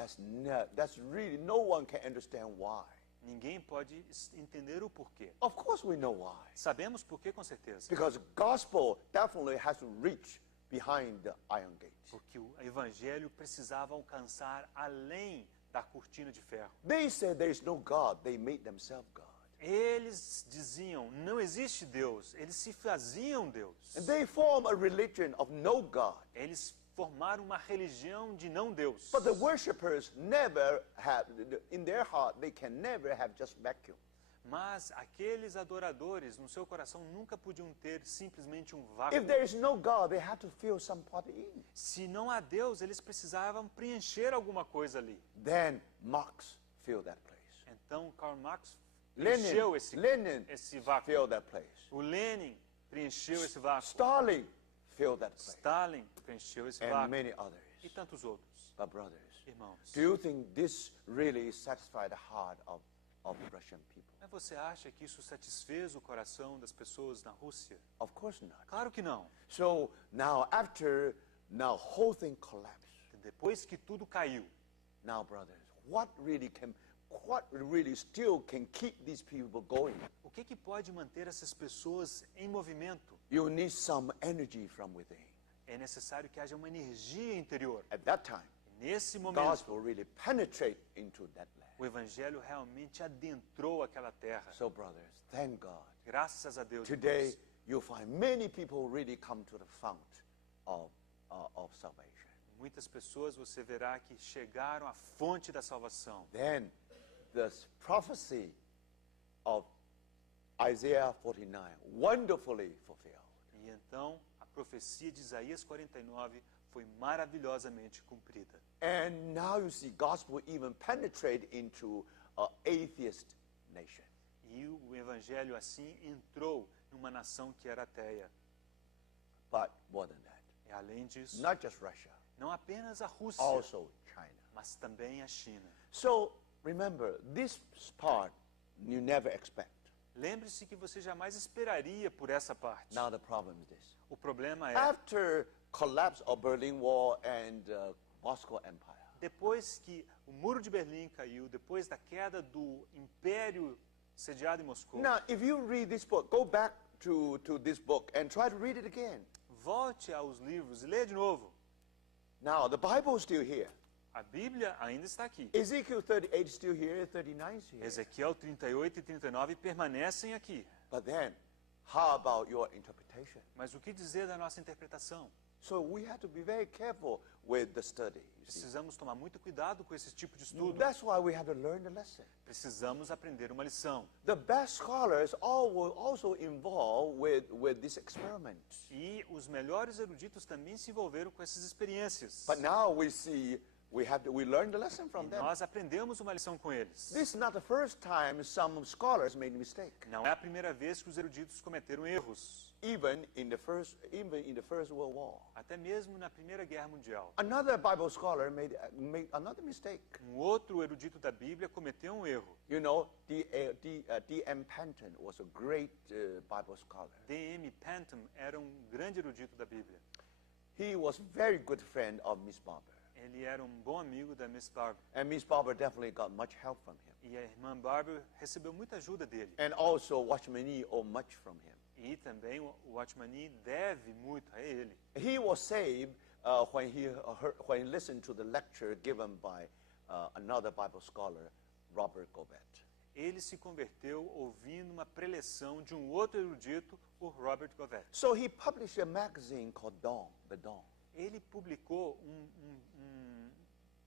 that's really, no one can understand why. ninguém pode entender o porquê. Of course we know why. Sabemos por quê, com certeza. Because gospel definitely has to reach behind the iron gate. Porque o evangelho precisava alcançar além da cortina de ferro. They said there is no God. They made themselves God. Eles diziam, não existe Deus. Eles se faziam Deus. And they form a religion of no God. Eles formaram uma religião de não Deus. But the worshippers never have, in their heart, they can never have just vacuum. Mas aqueles adoradores, no seu coração, nunca podiam ter simplesmente um If vácuo. there is no God, they have to fill some part in. Se não há Deus, eles precisavam preencher alguma coisa ali. Then Marx filled that place. Então, Karl Marx preencheu Lenin esse vácuo. filled that place. O Lenin preencheu esse vácuo. Stalin filled that place. Stalin preencheu esse And vácuo. many others. E tantos outros. But brothers, Irmãos, do you think this really satisfied the heart of Russian people? mas você acha que isso satisfez o coração das pessoas na Rússia? Of course not. Claro que não. So now whole thing collapsed. Depois que tudo caiu, Now, brothers, what really still can keep these people going? o que pode manter essas pessoas em movimento? You need some energy from within. É necessário que haja uma energia interior. At that time, Nesse the momento, gospel really penetrate into that land. o Evangelho realmente adentrou aquela terra. So, brothers, thank God. Graças a Deus. Today, irmãos. you'll find many people really come to the fount of salvation. Muitas pessoas você verá que chegaram à fonte da salvação. Then, the prophecy of Isaiah 49, wonderfully fulfilled. E então, a profecia de Isaías 49 foi maravilhosamente cumprida. And now you see gospel even penetrate into an atheist nation. E o Evangelho assim entrou numa nação que era ateia. But more than that, E além disso, not just Russia, não apenas a Rússia, also China. mas também a China. So remember, this part you never expect. Lembre-se que você jamais esperaria por essa parte. Now the problem is this. O problema é, After collapse of Berlin Wall and Moscow Empire, depois que o Muro de Berlim caiu, depois da queda do Império sediado em Moscou, now if you read this book, go back to this book and try to read it again. volte aos livros e leia de novo. Now the Bible is still here. A Bíblia ainda está aqui. Ezekiel 38 is still here, 39 is here. Ezequiel 38 e 39 permanecem aqui. But then, how about your interpretation? Mas o que dizer da nossa interpretação? So we have to be very careful with the study. You see. Precisamos tomar muito cuidado com esse tipo de estudo. That's why we have to learn the lesson. Precisamos aprender uma lição. The best scholars all were also involved with this experiment. E os melhores eruditos também se envolveram com essas experiências. But now we see we learn the lesson from E them. nós aprendemos uma lição com eles. This is not the first time some scholars made mistake. Não é a primeira vez que os eruditos cometeram erros. Even in the First World War. Até mesmo na Primeira Guerra Mundial. Another Bible scholar made another mistake. Um outro erudito da Bíblia cometeu um erro. You know, D.M. Panton was a great Bible scholar. D.M. Panton era um grande erudito da Bíblia. He was very good friend of Miss Barber. Ele era um bom amigo da Miss Barber. And Miss Barber definitely got much help from him. E a irmã Barber recebeu muita ajuda dele. And also Watchman Nee owed much from him. E também o Watchman Nee deve muito a ele. He was saved when he listened to the lecture given by another Bible scholar, Robert Govet. Ele se converteu ouvindo uma preleção de um outro erudito, o Robert Govet. So he published a magazine called Dawn, The Dawn. Ele publicou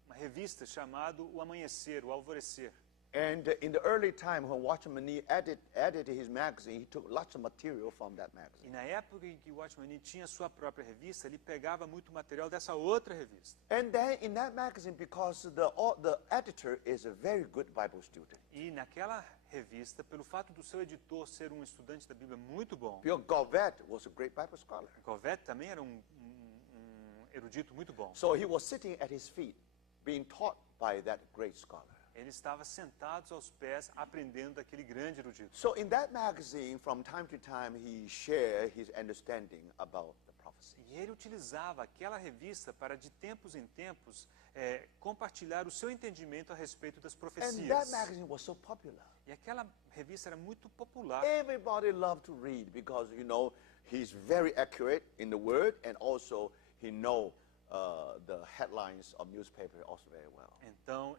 uma revista chamada O Amanhecer, O Alvorecer. And in the early time when Watchman Nee edited his magazine, he took lots of material from that E magazine. na época em que o Watchman Nee tinha sua própria revista, ele pegava muito material dessa outra revista. And then in that magazine, because the editor is a very good Bible student, E naquela revista, pelo fato do seu editor ser um estudante da Bíblia muito bom, because Govet was a great Bible scholar. Govet também era um erudito muito bom. So he was sitting at his feet, being taught by that great scholar. Ele estava sentado aos pés, aprendendo daquele grande erudito. So in that magazine, from time to time, he shared his understanding about the prophecy. E ele utilizava aquela revista para, de tempos em tempos, compartilhar o seu entendimento a respeito das And that profecias. magazine was so popular. E aquela revista era muito popular. Everybody loved to read because, you know, he's very accurate in the word and also he knows the headlines of newspaper also very well. Então,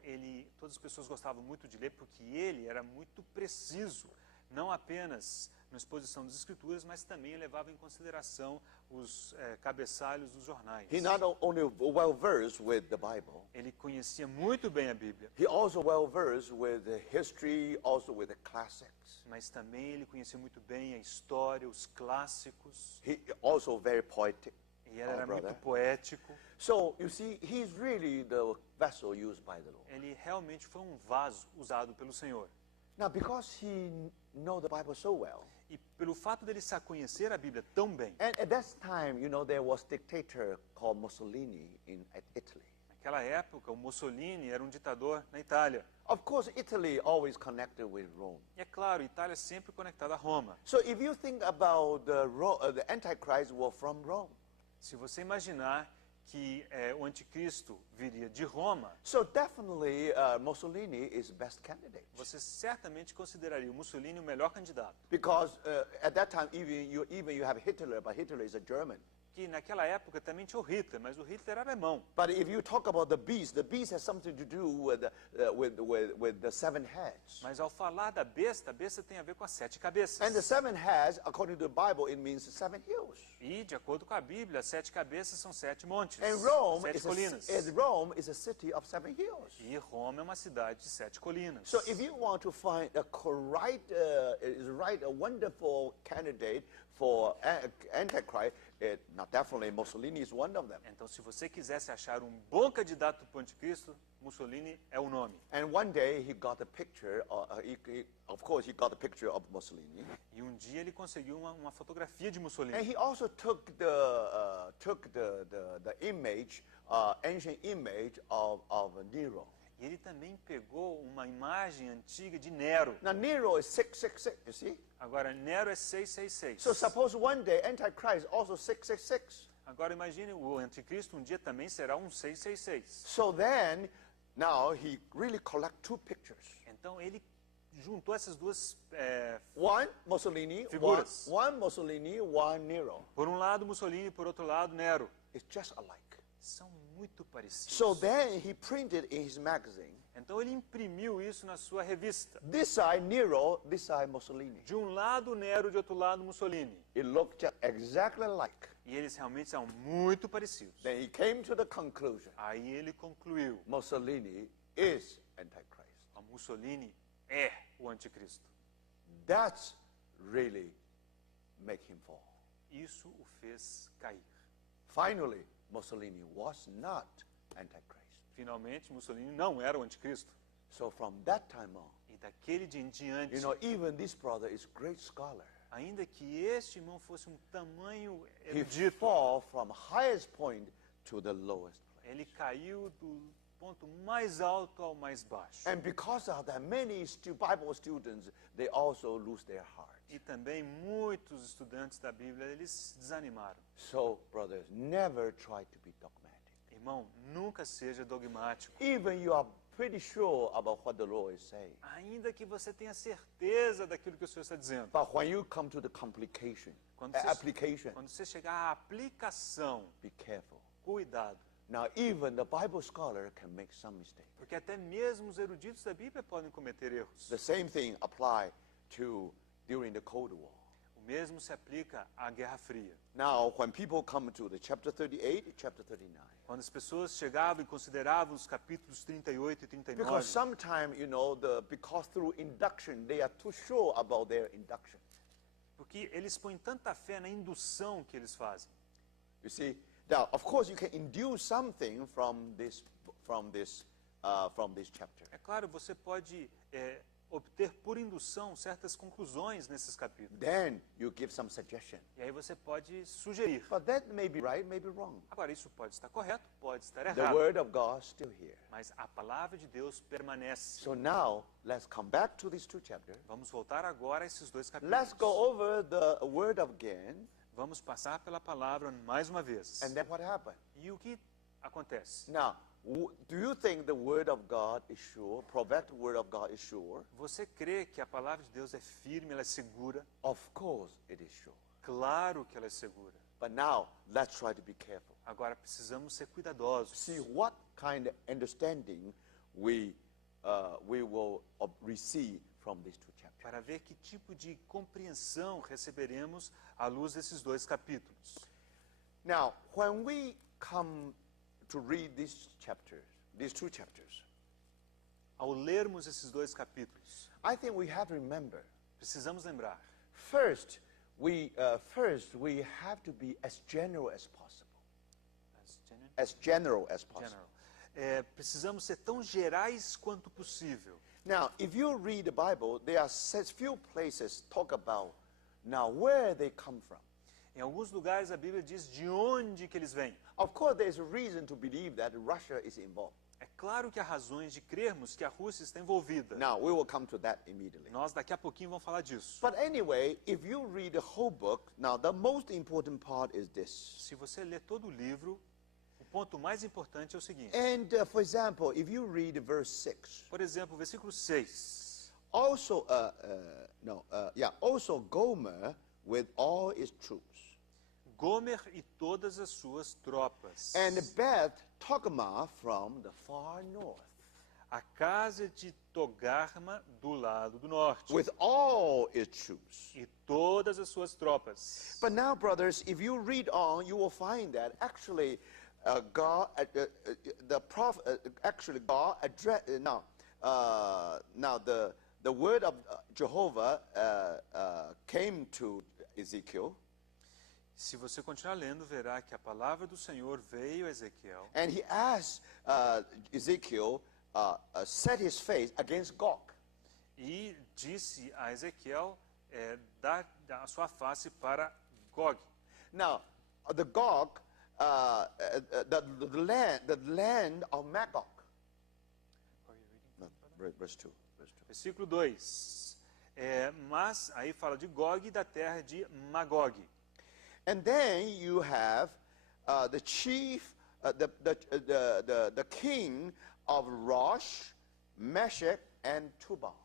todas as pessoas gostavam muito de ler porque ele era muito preciso, não apenas na exposição das escrituras, mas também levava em consideração os cabeçalhos dos jornais. He not only well versed with the Bible, Ele conhecia muito bem a Bíblia, he also well versed with the history, also with the classics. mas também ele conhecia muito bem a história, os clássicos, He also very poetic. e ele era brother. muito poético. So you see, he's really the vessel used by the Lord. Ele realmente foi um vaso usado pelo Senhor. Now, because he know the Bible so well, E pelo fato dele conhecer a Bíblia tão bem, and at that time, there was dictator called Mussolini in Italy. naquela época o Mussolini era um ditador na Itália. Of course, Italy always connected with Rome. E é claro, a Itália é sempre conectada a Roma. So if you think about the Antichrist were from Rome. Se você imaginar que o anticristo viria de Roma, So definitely Mussolini is best candidate. você certamente consideraria o Mussolini o melhor candidato. Because at that time even you have Hitler, but Hitler is a German. Que naquela época também tinha o Hitler, mas o Hitler era alemão. But if you talk about the beast has something to do with the 7 heads. Mas ao falar da besta, a besta tem a ver com as 7 cabeças. And the 7 heads, according to the Bible, it means 7 hills. E, de acordo com a Bíblia, 7 cabeças são 7 montes, And Rome 7 colinas. is a city of 7 hills. E Roma é uma cidade de 7 colinas. So if you want to find a wonderful candidate for Antichrist, now definitely Mussolini is one of them. Então, se você quisesse achar um bom candidato para o anticristo, Mussolini é o nome. And one day he got a picture. Of course, he got a picture of Mussolini. E um dia ele conseguiu uma fotografia de Mussolini. And he also took the image, ancient image of Nero. E ele também pegou uma imagem antiga de Nero. Now Nero is 666. You see? Agora, Nero é 666. So suppose one day Antichrist also 666. Agora imagine, o anticristo um dia também será um 666. So then, now he really collect 2 pictures. Então ele juntou essas duas One Mussolini, figuras. one Mussolini, one Nero. Por um lado Mussolini, por outro lado Nero. It's just alike. São muito parecidos. So then he printed in his magazine. Então ele imprimiu isso na sua revista. This side Nero, this side Mussolini. De um lado Nero, de outro lado Mussolini. It looked just exactly alike. E eles realmente são muito parecidos. Then he came to the conclusion: Aí ele concluiu: Mussolini is Antichrist. a Mussolini é o anticristo. That's really make him fall. Isso o fez cair. Finally, Mussolini was not Antichrist. Finalmente, Mussolini não era o anticristo. So from that time on, E daquele dia em diante, even this brother is great scholar. ainda que este irmão fosse um tamanho He erudito, fall from highest point to the lowest place. ele caiu do ponto mais alto ao mais baixo. And because of that, many Bible students, they also lose their heart. E também muitos estudantes da Bíblia, eles se desanimaram. So, brothers, never try to be dogmatic. Irmão, nunca seja dogmático. Even you are pretty sure about what the Lord is saying. Ainda que você tenha certeza daquilo que o Senhor está dizendo. But when you come to the application, Quando você chegar à aplicação, be careful. cuidado. Now, even the Bible scholar can make some mistake. Porque até mesmo os eruditos da Bíblia podem cometer erros. The same thing apply to during the Cold War. O mesmo se aplica à Guerra Fria. Now, when people come to the chapter 38, chapter 39, Quando as pessoas chegavam e consideravam os capítulos 38 e 39, because sometimes, because through induction, they are too sure about their induction. porque eles põem tanta fé na indução que eles fazem. You see, now, of course, you can induce something from this chapter. É claro, você pode obter por indução certas conclusões nesses capítulos. Then you give some suggestion. E aí você pode sugerir. But that may be right, may be wrong. Agora, isso pode estar correto, pode estar The errado. word of God is still here. Mas a palavra de Deus permanece. So now, let's come back to these 2 chapters. Vamos voltar agora a esses 2 Let's capítulos. go over the word again. Vamos passar pela palavra mais uma vez. And then what happened? E o que acontece? Now, do you think the word of God is sure? Prophetic word of God is sure? Você crê que a palavra de Deus é firme, ela é segura? Of course it is sure. Claro que ela é segura. But now, let's try to be careful. Agora, precisamos ser cuidadosos. See what kind of understanding we will receive from these two chapters. Para ver que tipo de compreensão receberemos à luz desses dois capítulos. Now, when we come to read these two chapters, Ao lermos esses dois capítulos, I think we have to remember, precisamos lembrar. first we have to be as general as possible. As general as possible. Precisamos ser tão gerais quanto possível. Now, if you read the Bible, there are few places talk about now where they come from. Em alguns lugares a Bíblia diz de onde que eles vêm. Of course, there is a reason to believe that Russia is involved. É claro que há razões de crermos que a Rússia está envolvida. Now, we will come to that immediately. Nós daqui a pouquinho vamos falar disso. But anyway, if you read the whole book, now the most important part is this. Se você ler todo o livro, o ponto mais importante é o seguinte. And for example, if you read verse 6, Por exemplo, versículo 6. also Gomer with all its troops, Gomer e todas as suas tropas. and Beth Togarmah from the far north, A casa de Togarma do lado do norte. with all its troops. E todas as suas tropas. But now, brothers, if you read on, you will find that actually God addressed now the word of Jehovah came to Ezekiel, Se você continuar lendo, verá que a palavra do Senhor veio a Ezequiel. and he asked Ezekiel set his face against Gog. E disse a Ezequiel dar a sua face para Gog. Now, the Gog, the land of Magog. No, verse 2. Versículo 2. Mas aí fala de Gog e da terra de Magog. And then you have the chief, the king of Rosh, Meshech, and Tubal.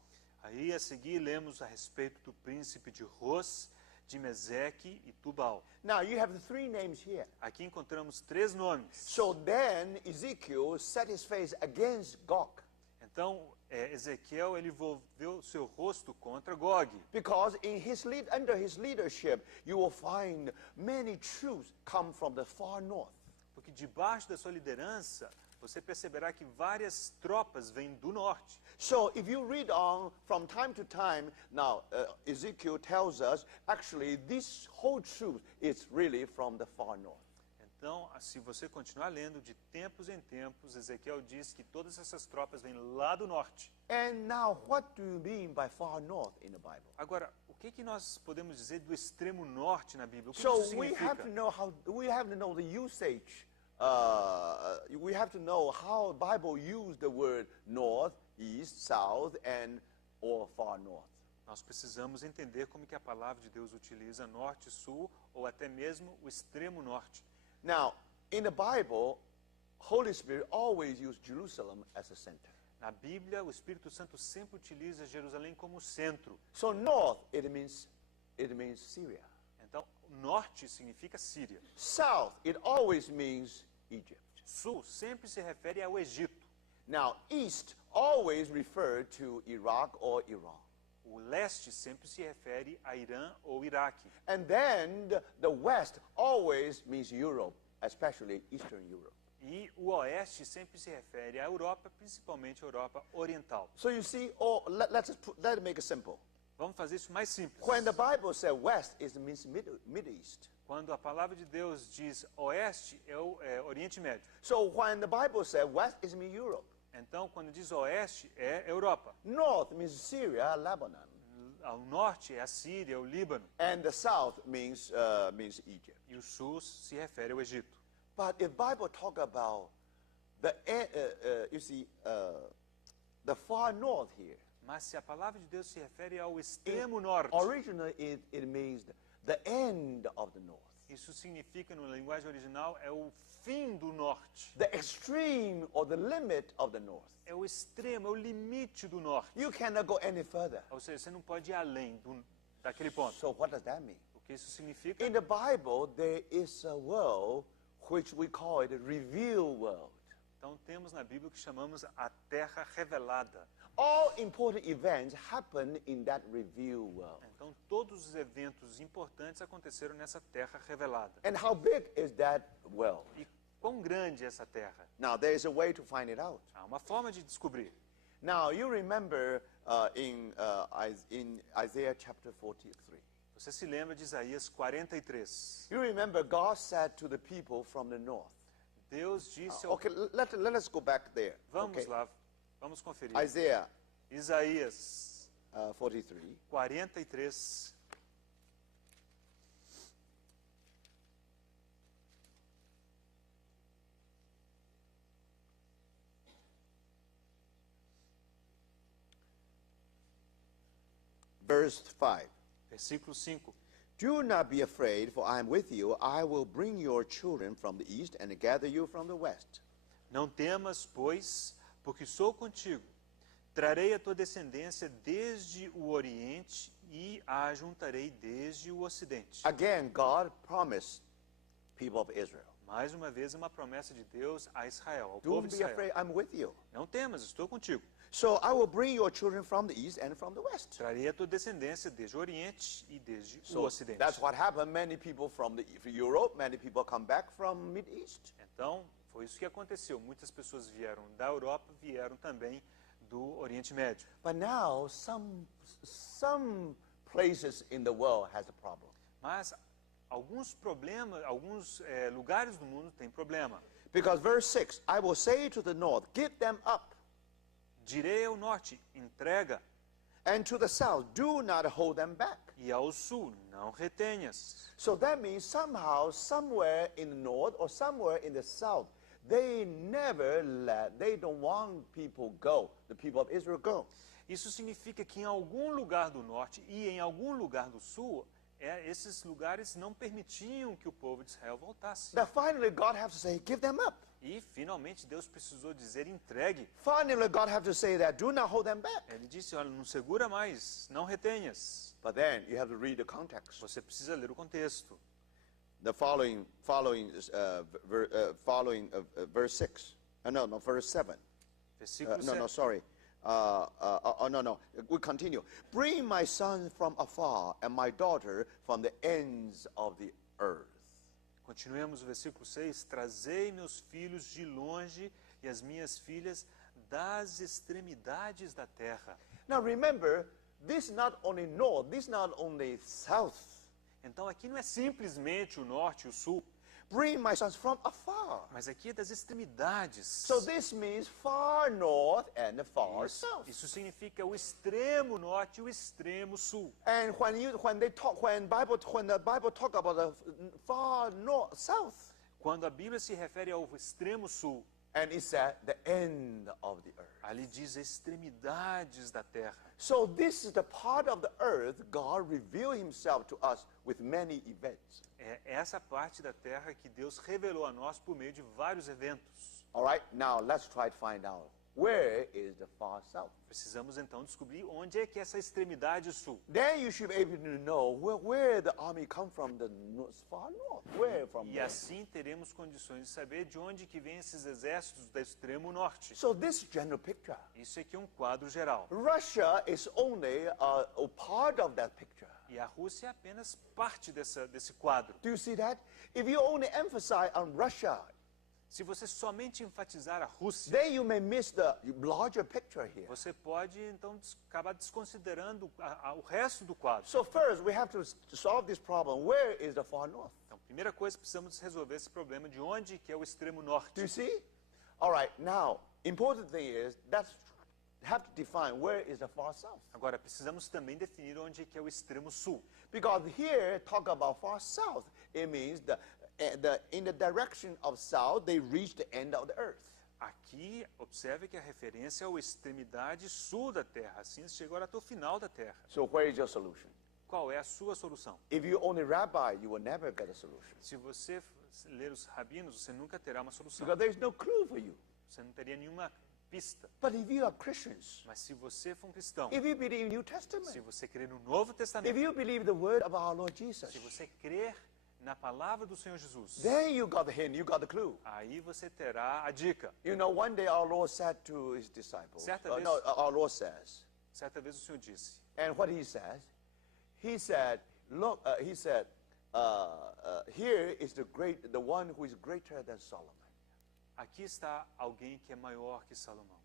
Aí a seguir lemos a respeito do príncipe de Ros, de Meseque e Tubal. Now you have the three names here. Aqui encontramos três nomes. So then Ezekiel set his face against Gog, Então, Ezequiel ele volveu seu rosto contra Gog. because under his leadership you will find many troops come from the far north. Porque debaixo da sua liderança, você perceberá que várias tropas vêm do norte. So if you read on from time to time, now Ezekiel tells us actually this whole troop is really from the far north. Então, se você continuar lendo, de tempos em tempos, Ezequiel diz que todas essas tropas vêm lá do norte. And now what do you mean by far north in the Bible? Agora, o que nós podemos dizer do extremo norte na Bíblia? O que So isso we have significa? to know the usage. We have to know how the Bible used the word north, east, south, and or far north. Nós precisamos entender como que a palavra de Deus utiliza norte, sul ou até mesmo o extremo norte. Now, in the Bible, Holy Spirit always used Jerusalem as a center. Na Bíblia, o Espírito Santo sempre utiliza Jerusalém como centro. So north it means Syria. Então, norte significa Síria. South it always means Egypt. Sul sempre se refere ao Egito. Now east always referred to Iraq or Iran. O leste sempre se refere a Irã ou Iraque. And then the west always means Europe, especially Eastern Europe. E o oeste sempre se refere à Europa, principalmente a Europa Oriental. So you see, let's make it simple. Vamos fazer isso mais simples. When the Bible says west, it means Middle East. Quando a palavra de Deus diz oeste, é o Oriente Médio. So when the Bible says west, it means Europe. Então, quando diz oeste, é Europa. North means Syria, Lebanon. Ao norte é a Síria, o Líbano. And the south means Egypt. E o sul se refere ao Egito. But if Bible talk about the far north here, Mas se a palavra de Deus se refere ao extremo norte, originally it means the end of the north, isso significa, na linguagem original, é o fim do norte. the extreme or the limit of the north. É o extremo, é o limite do norte. You cannot go any further. Ou seja, você não pode ir além daquele ponto. So what does that mean? O que isso significa? In the Bible, there is a world which we call it a revealed world. Então temos na Bíblia o que chamamos a terra revelada. All important events happen in that revealed world. Então todos os eventos importantes aconteceram nessa terra revelada. And how big is that world? E quão grande é essa terra? Now, there is a way to find it out. Há uma forma de descobrir. Now, you remember in Isaiah chapter 43. Você se lembra de Isaías 43. You remember God said to the people from the north. Deus disse ao... Okay, let us go back there. Vamos Okay. lá, vamos conferir. Isaiah Isaías 43. 43. Verse 5. Versículo 5. Do not be afraid, for I am with you. I will bring your children from the east and gather you from the west. Não temas, pois, porque sou contigo. Trarei a tua descendência desde o oriente e a ajuntarei desde o ocidente. Again, God promised people of Israel. Mais uma vez, uma promessa de Deus a Israel, ao povo Don't de be Israel. afraid, I'm with you. Não temas, estou contigo. So I will bring your children from the east and from the west. Trarei a tua descendência desde o oriente e desde o So ocidente. that's what happened. Many people from Europe, many people come back from Mid East. Então, foi isso que aconteceu. Muitas pessoas vieram da Europa, vieram também do Oriente Médio. But now some places in the world has a problem. Mas alguns problemas, alguns lugares do mundo têm problema. Because verse 6, I will say to the north, give them up. Direi ao norte, entrega, And to the south, do not hold them back. e ao sul, não retenhas. So that means somehow, somewhere in the north or somewhere in the south, they don't want people go, the people of Israel go. Isso significa que em algum lugar do norte e em algum lugar do sul, esses lugares não permitiam que o povo de Israel voltasse. Now finally God has to say, give them up. E finalmente Deus precisou dizer entregue. Finally God has to say that, do not hold them back. Ele disse, olha, não segura mais, não retenhas. But then you have to read the context. Você precisa ler o contexto. The following verse 6. No, verse 7. Versículo No, 7. sorry. No. We continue. Bring my son from afar and my daughter from the ends of the earth. Continuemos o versículo 6. Trazei meus filhos de longe e as minhas filhas das extremidades da terra. Now remember, this is not only north, this is not only south. Então aqui não é simplesmente o norte e o sul, Bring my sons from afar. mas aqui é das extremidades. So this means far north and far south. Isso significa o extremo norte e o extremo sul. And when the Bible talk about the far north, south, Quando a Bíblia se refere ao extremo sul, and it's at the end of the earth. ali diz extremidades da terra. So this is the part of the earth God revealed himself to us with many events. É essa parte da terra que Deus revelou a nós por meio de vários eventos. All right, now let's try to find out where is the far south. Precisamos então descobrir onde é que é essa extremidade sul. Then you should be able to know where the army come from, the far north. Where from E there? assim teremos condições de saber de onde que vêm esses exércitos do extremo norte. So this general picture. Isso aqui é um quadro geral. Russia is only a part of that picture. E a Rússia é apenas parte desse quadro. Do you see that? If you only emphasize on Russia, Se você somente enfatizar a Rússia, then you may miss the larger picture here. você pode então acabar desconsiderando o resto do quadro. So first, we have to solve this problem. Where is the far north? Então, primeira coisa, precisamos resolver esse problema de onde que é o extremo norte. Do you see? All right, now, important thing is that have to define where is the far south. Agora, precisamos também definir onde que é o extremo sul. Because here, talk about far south, it means in the direction of south, they reach the end of the earth. Aqui, observe que a referência é a extremidade sul da terra. Assim, chegou até o final da terra. So where is your solution? Qual é a sua solução? If you only rabbi, you will never get a solution. Se você ler os rabinos, você nunca terá uma solução. Because there is no clue for you. Você não teria nenhuma pista. But if you are Christians, Mas se você for um cristão, if you believe in New se Testament, você crer no Novo if Testamento, you believe the word of our Lord Jesus, se você crer na palavra do Senhor Jesus, then you got the hint, you got the clue. aí você terá a dica. You know, one day our Lord said to his disciples, Certa vez- our Lord says, Certa vez o Senhor disse, and what he says, he said, look, here is the one who is greater than Solomon. aqui está alguém que é maior que Salomão.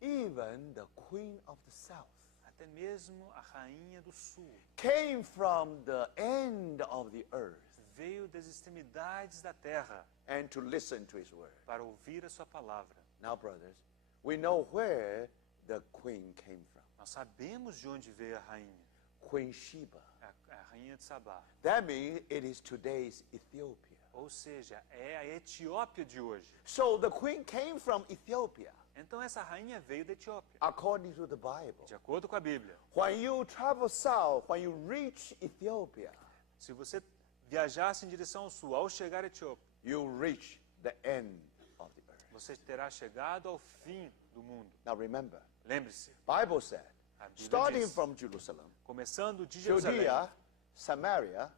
Even the queen of the south Até mesmo a rainha do sul came from the end of the earth veio das extremidades da terra and to listen to his word. para ouvir a sua palavra. Now, brothers, we know where the queen came from. Nós sabemos de onde veio a rainha, Queen Sheba. a rainha de Sabá. That means it is today's Ethiopia. Ou seja, é a Etiópia de hoje. So the queen came from Ethiopia, Então essa rainha veio da Etiópia, according to the Bible. de acordo com a Bíblia. When you travel south, when you reach Ethiopia, Se você viajasse em direção ao sul, ao chegar à Etiópia, you reach the end of the earth. você terá chegado ao fim do mundo. Now remember, Lembre-se, Bible said, a Bíblia starting diz, from Jerusalem, começando de Jerusalém, Judea, Samaria,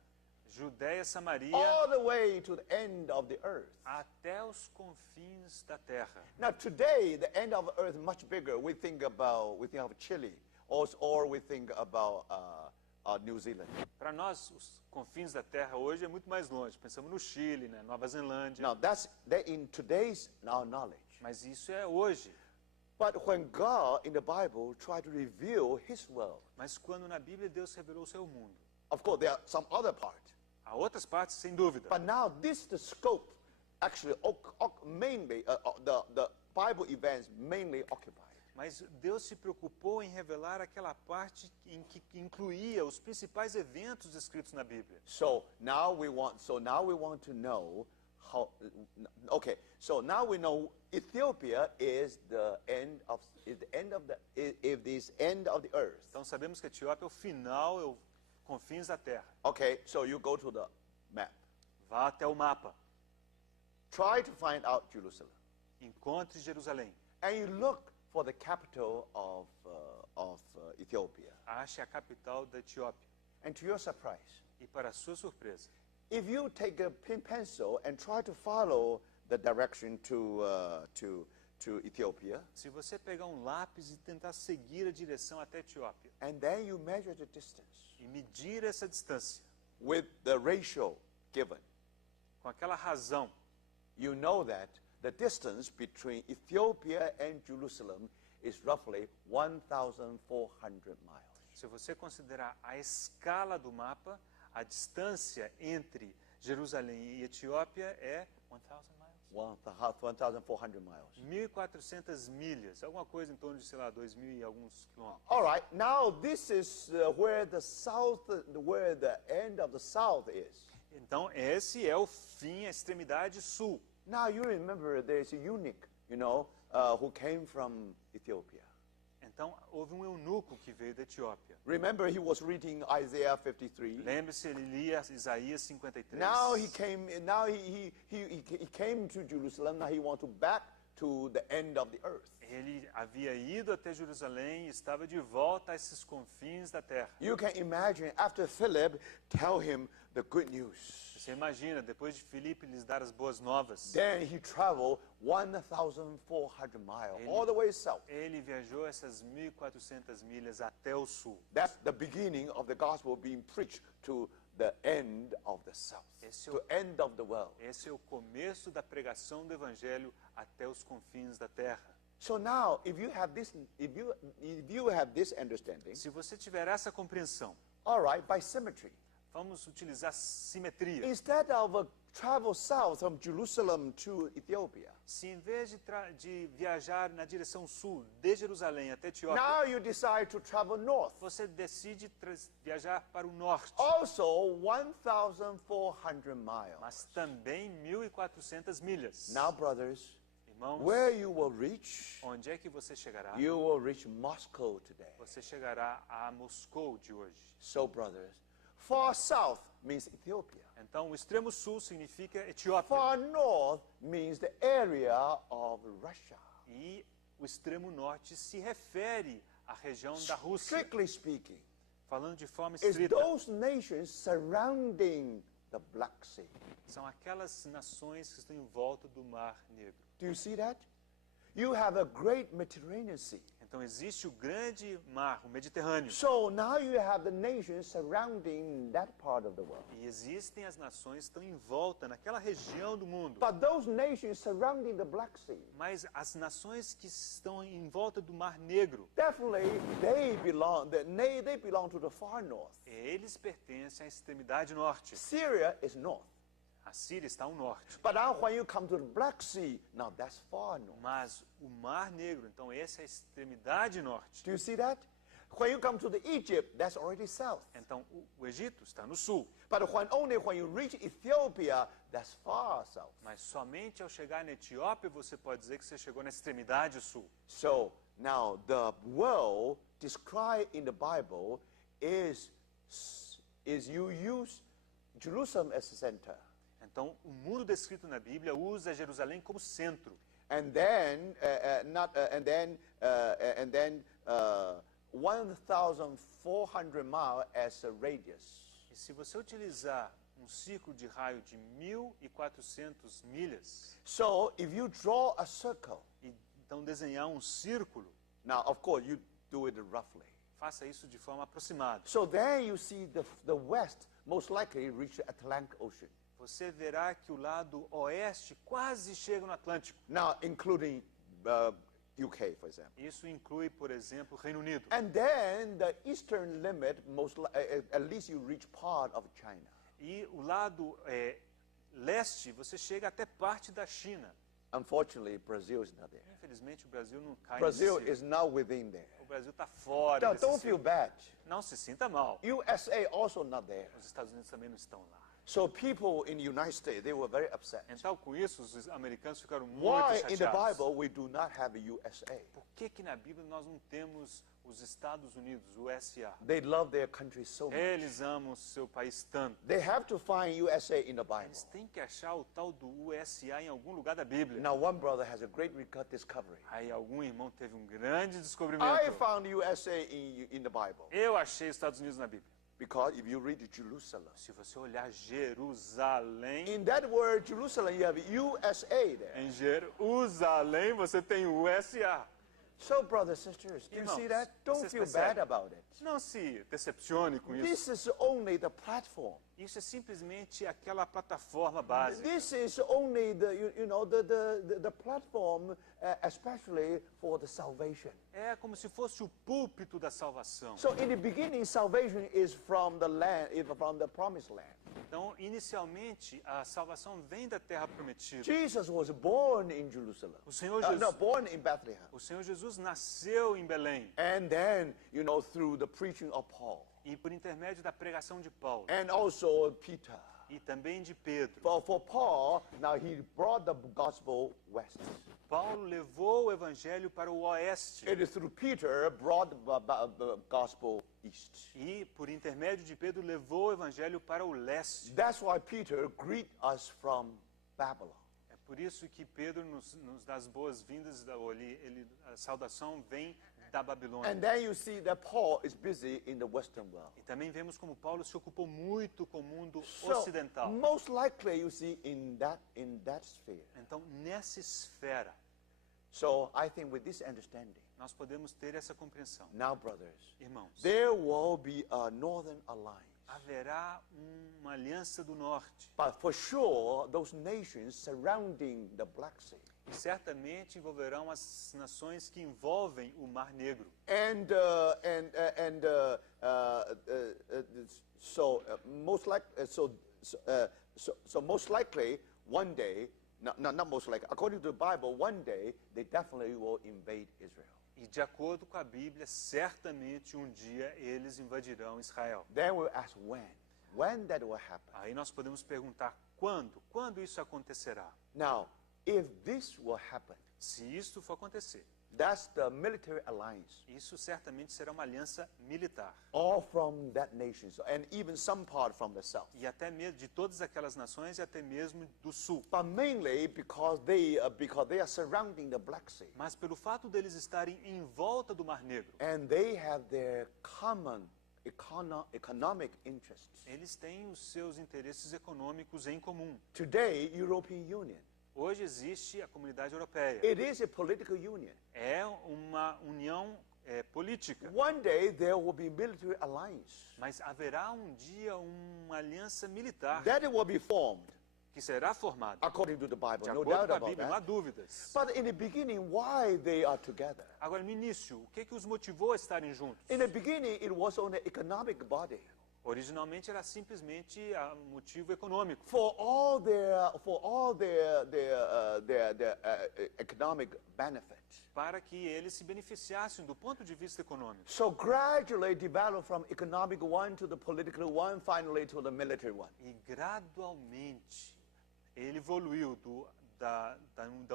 Judéia, Samaria, all the way to the end of the earth. até os confins da terra. Now today, the end of the earth is much bigger. We think of Chile, or we think about New Zealand. Para nós, os confins da terra hoje é muito mais longe. Pensamos no Chile, né, Nova Zelândia. Now that in today's now knowledge. Mas isso é hoje. But when God in the Bible tried to reveal His world, Mas quando na Bíblia Deus revelou o seu mundo. of course there are some other part. Há outras partes, sem dúvida. But now this the scope actually mainly the Bible events mainly occupied. Mas Deus se preocupou em revelar aquela parte em que incluía os principais eventos descritos na Bíblia. So now we want to know how. Okay, so now we know Ethiopia is the end of the earth. Então sabemos que a Etiópia é o final, é o confins da terra. Okay, so you go to the map. Vá até o mapa. Try to find out Jerusalem, Encontre Jerusalém. and you look for the capital of Ethiopia. Ache a capital da Etiópia. And to your surprise, E para sua surpresa, if you take a pencil and try to follow the direction to Ethiopia, se você pegar um lápis e tentar seguir a direção até a Etiópia and then you measure the distance e medir essa distância with the ratio given, com aquela razão, you know that the distance between Ethiopia and Jerusalem is roughly 1,400 miles. se você considerar a escala do mapa, a distância entre Jerusalém e Etiópia é 1,400 miles. 1.400 milhas, alguma coisa em torno de, sei lá, 2.000 e alguns quilômetros. All right, now this is where the end of the south is. Então, esse é o fim, a extremidade sul. Now you remember there's a eunuch, who came from Ethiopia. Então, houve um eunuco que veio da Etiópia. Remember he was reading Isaiah 53. Lembre-se, ele lia Isaías 53. Now he came to Jerusalem. Now he wants to back to the end of the earth. Ele havia ido até Jerusalém e estava de volta a esses confins da terra. You can imagine after Philip tell him the good news. Você imagina, depois de Filipe lhes dar as boas novas, Then he traveled 1,400 miles all the way south. ele viajou essas 1.400 milhas até o sul. That's the beginning of the gospel being preached to the end of the south, to end of the world. Esse é o começo da pregação do evangelho até os confins da terra. So now, if you have this understanding, Se você tiver essa compreensão, all right, by symmetry, vamos utilizar simetria. instead of travel south from Jerusalem to Ethiopia, Se em vez de viajar na direção sul, de Jerusalém até Etiópia, now you decide to travel north, você decide viajar para o norte, also 1,400 miles. mas também 1.400 milhas. Now, brothers, Irmãos, where you will reach, onde é que você chegará? you will reach Moscow today. Você chegará a Moscou de hoje. So, brothers, far south means Ethiopia. Então, o extremo sul significa Etiópia. Far north means the area of Russia. E o extremo norte se refere à região da Rússia. Strictly speaking, Falando de forma it's estrita, those nations surrounding the Black Sea. São aquelas nações que estão em volta do Mar Negro. Do you see that? You have a great Mediterranean Sea. Então existe o grande mar, o Mediterrâneo. So now you have the nations surrounding that part of the world. E existem as nações que estão em volta, naquela região do mundo. But those nations surrounding the Black Sea, Mas as nações que estão em volta do Mar Negro, definitely they belong to the far north. eles pertencem à extremidade norte. Syria is north. A Síria está ao norte. But now when you come to the Black Sea, now that's far north. Mas o Mar Negro, então essa é a extremidade norte. Do you see that? When you come to the Egypt, that's already south. Então o Egito está no sul. But when you reach Ethiopia, that's far south. Mas somente ao chegar na Etiópia você pode dizer que você chegou na extremidade sul. So now the world described in the Bible is you use Jerusalem as a center. Então o mundo descrito na Bíblia usa Jerusalém como centro. And then 1,400 miles as a radius. E se você utilizar um círculo de raio de 1.400 milhas, So if you draw a circle, e então desenhar um círculo, now of course you do it roughly. faça isso de forma aproximada. So there you see the west most likely reach the Atlantic Ocean. Você verá que o lado oeste quase chega no Atlântico. Now including UK, for example. Isso inclui, por exemplo, o Reino Unido. And then the eastern limit, at least you reach part of China. E o lado leste, você chega até parte da China. Unfortunately, Brazil is not there. Infelizmente, o Brasil não cai Brazil nesse is not within there. O Brasil está fora Now, desse don't feel círculo. bad. Não se sinta mal. USA also not there. Os Estados Unidos também não estão lá. So people in the United States, they were very upset. Então, com isso, os americanos ficaram muito Why in the chateados. Bible we do not have a USA? Por que na Bíblia nós não temos os Estados Unidos, o USA? They love their country so much. Eles amam o seu país tanto. They have to find USA in the Bible. Eles têm que achar o tal do USA em algum lugar da Bíblia. Now one brother has a great discovery. Aí algum irmão teve um grande I descobrimento. found USA in the Bible. Eu achei os Estados Unidos na Bíblia. Because if you read Jerusalem, Se você olhar Jerusalém, in that word Jerusalem, you have USA there. em Jerusalém você tem o USA. So, brothers and sisters, do you Irmãos, see that? Don't vocês feel percebem? bad about it. Não se decepcione com isso. This is only the platform. Isso é simplesmente aquela plataforma básica. This is only the platform, especially for the salvation. É como se fosse o púlpito da salvação. So, in the beginning, salvation is from the land, from the promised land. Então, inicialmente, a salvação vem da terra prometida. Jesus was born in Jerusalem. O Senhor Jesus, No, born in Bethlehem. o Senhor Jesus nasceu em Belém. And then, through the preaching of Paul. E por intermédio da pregação de Paulo And also Peter. e também de Pedro, For Paul, now he brought the gospel west. Paulo levou o evangelho para o oeste. It is through Peter brought the gospel east. E por intermédio de Pedro levou o evangelho para o leste. That's why Peter greet us from Babylon. É por isso que Pedro nos dá as boas-vindas, a saudação vem da Babilônia. And then you see that Paul is busy in the Western world. E também vemos como Paulo se ocupou muito com o mundo So, ocidental. most likely you see in that sphere. Então, nessa esfera, So I think with this understanding, nós podemos ter essa compreensão. now brothers, Irmãos, there will be a northern alliance. haverá uma aliança do norte. But for sure, those nations surrounding the Black Sea. E certamente envolverão as nações que envolvem o Mar Negro. So most likely one day, not most likely, according to the Bible, one day they definitely will invade Israel. E de acordo com a Bíblia, certamente um dia eles invadirão Israel. Then we'll ask when that will happen. Aí nós podemos perguntar quando isso acontecerá? Now, if this will happen, Se isso for acontecer, that's the military alliance, isso certamente será uma aliança militar. all from that nation, and even some part from the south. E até mesmo de todas aquelas nações e até mesmo do sul. But mainly because they are surrounding the Black Sea, Mas pelo fato deles estarem em volta do Mar Negro and they have their common economic interests. Eles têm os seus interesses econômicos em comum. Today, European Union, Hoje existe a Comunidade Europeia. it is a political union. É uma união política. One day there will be military alliance Mas haverá um dia uma aliança militar that will be formed que será formada. according to the Bible, De no acordo doubt com a about Bíblia, não há that. dúvidas. But in the beginning, why they are together? Agora, no início, o que os motivou a estarem juntos? In the beginning, it was on the economic body. Originalmente era simplesmente motivo econômico. For all their economic benefit. Para que eles se beneficiassem do ponto de vista econômico. So gradually developed from economic one to the political one, finally to the military one. E gradualmente ele evoluiu da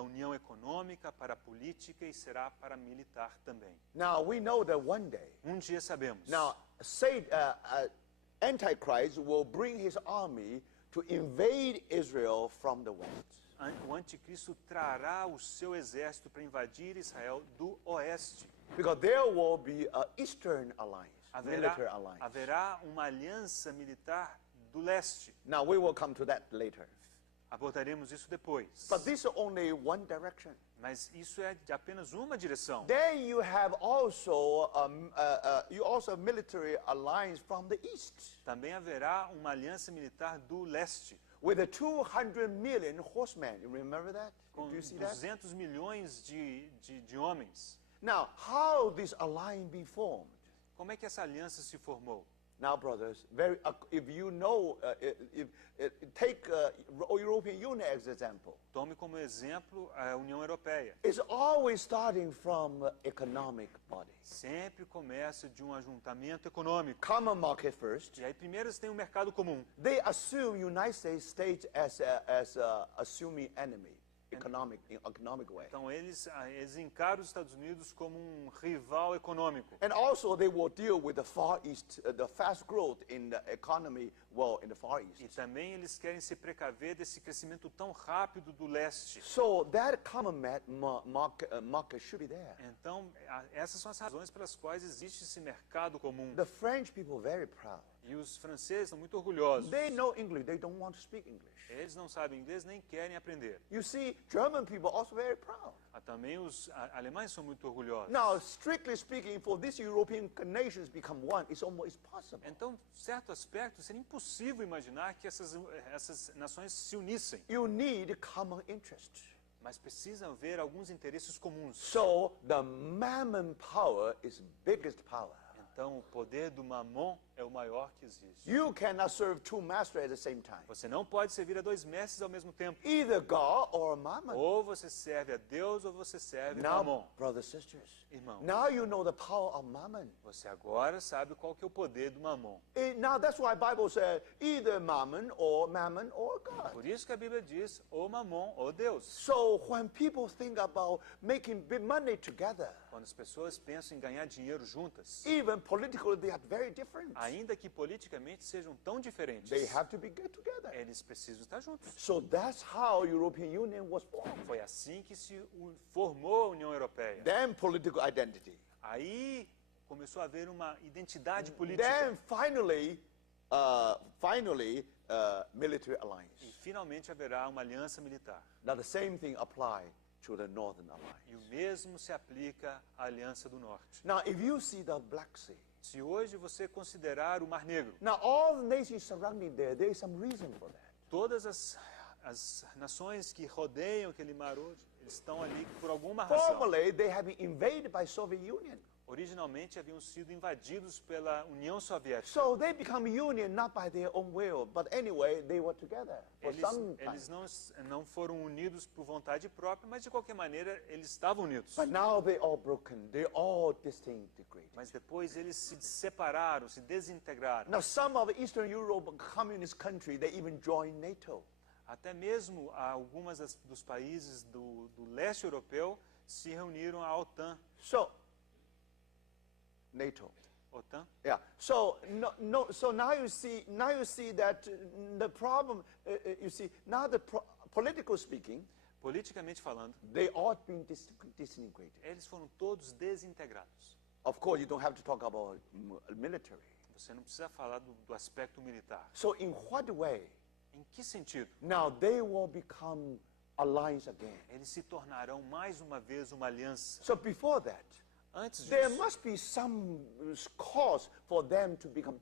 união econômica para a política e será para a militar também. Now we know that one day, Um dia sabemos. now Antichrist will bring his army to invade Israel from the west. O anticristo trará o seu exército para invadir Israel do oeste. Because there will be an eastern alliance, military alliance. Haverá uma aliança militar do leste. Now we will come to that later. Abordaremos isso depois. But this is only one direction. Mas isso é de apenas uma direção. Then you have also a military alliance from the east Também haverá uma aliança militar do leste, with the 200 million horsemen. You remember that? com Do you see that? 200 milhões de homens. Now, how this alliance be formed? Como é que essa aliança se formou? Now, brothers, if you know, take European Union as example. Tome como exemplo a União Europeia. It's always starting from economic body. Sempre começa de um ajuntamento econômico. Common market first. E aí primeiro eles têm um mercado comum. They assume United States as a assuming enemy, economic way. Então eles encaram os Estados Unidos como um rival econômico. And also they will deal with the Far East, the fast growth in the economy, in the Far East. E também eles querem se precaver desse crescimento tão rápido do leste. So that common market should be there. Então, essas são as razões pelas quais existe esse mercado comum. The French people very proud. E os franceses são muito orgulhosos. They know English, they don't want to speak English. Eles não sabem inglês nem querem aprender. You see, German people also very proud. Também os alemães são muito orgulhosos. Now, strictly speaking, for these European nations become one, it's almost possible. Então, certo aspecto, seria impossível imaginar que essas nações se unissem. You need common interest. Mas precisam haver alguns interesses comuns. So the mammon power is biggest power. Então, o poder do mamon é o maior que existe. You cannot serve two masters at the same time. Você não pode servir a dois mestres ao mesmo tempo. Either God or mammon. Ou você serve a Deus ou você serve Now, mamon. brothers and sisters, Irmãos, now you know the power of mammon. você agora sabe qual que é o poder do mamon. Now that's why the Bible says either mammon or God. Por isso que a Bíblia diz ou mamon ou Deus. So when people think about making big money together, Quando as pessoas pensam em ganhar dinheiro juntas, even politically they are very different. ainda que politicamente sejam tão diferentes, They have to be get together. eles precisam estar juntos. So that's how European Union was formed. Foi assim que se formou a União Europeia. Then political identity. Aí começou a haver uma identidade política. Then finally, military alliance. E finalmente haverá uma aliança militar. Now the same thing apply to the Northern Alliance. E o mesmo se aplica à Aliança do Norte. Now if you see the Black Sea, Se hoje você considerar o Mar Negro, now all the nations surrounding there is some reason for that. todas as nações que rodeiam aquele mar hoje, eles estão ali por alguma razão. Formerly, they have been invaded by Soviet Union. Originalmente haviam sido invadidos pela União Soviética. So they become union not by their own will, but anyway, they were together for some time. Eles não foram unidos por vontade própria, mas de qualquer maneira eles estavam unidos. But now they all broken, they all disintegrated. Mas depois eles se separaram, se desintegraram. Now some of the Eastern Europe communist countries, they even joined NATO. Até mesmo algumas dos países do leste europeu se reuniram à OTAN. So, NATO. OTAN? Yeah. So So now you see that the problem. You see now political speaking, Politicamente falando, they all been disintegrated. eles foram todos desintegrados. Of course, you don't have to talk about military. Você não precisa falar do aspecto militar. So in what way? Em que sentido? Now they will become alliance again. Eles se tornarão mais uma vez uma aliança. So before that, Antes there disso, must be some cause for them to become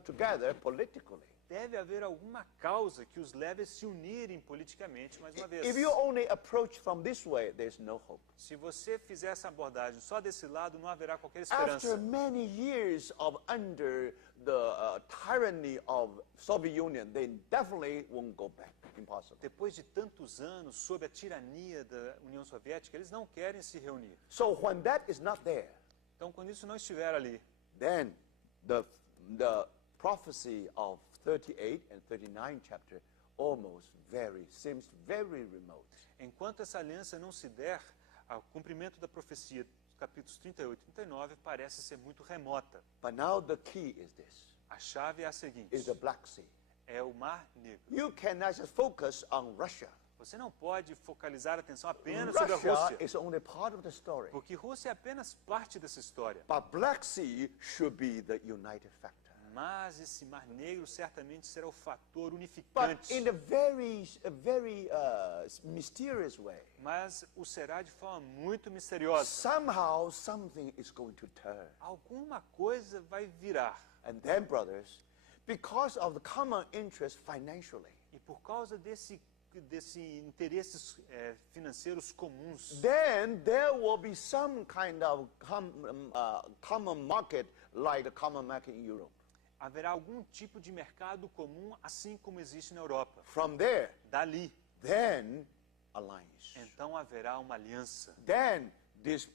together politically. deve haver alguma causa que os leve a se unirem politicamente mais uma vez. If you only approach from this way, there's no hope. Se você fizer essa abordagem só desse lado, não haverá qualquer After esperança. many years of under the tyranny of Soviet Union, they definitely won't go back. Impossible. Depois de tantos anos sob a tirania da União Soviética, eles não querem se reunir. So when that is not there, Então, quando isso não estiver ali, then the prophecy of 38 and 39 chapter seems very remote. enquanto essa aliança não se der, o cumprimento da profecia dos capítulos 38 e 39 parece ser muito remota. But now the key is this, A chave é a seguinte: is the Black Sea. é o Mar Negro. You cannot just focus on Russia. Você não pode focalizar a atenção apenas sobre a Russia Rússia, is only part of the story. porque Rússia é apenas parte dessa história. But Black Sea should be the united factor. Mas esse Mar Negro certamente será o fator But unificante. in a very mysterious way. Mas o será de forma muito misteriosa. Somehow something is going to turn. Alguma coisa vai virar. And then, brothers, because of the common interest financially, E por causa desse interesses financeiros comuns, then there will be some kind of common market like the common market in Europe. haverá algum tipo de mercado comum, assim como existe na Europa. From there, Dali, then alliance. então haverá uma aliança. Then this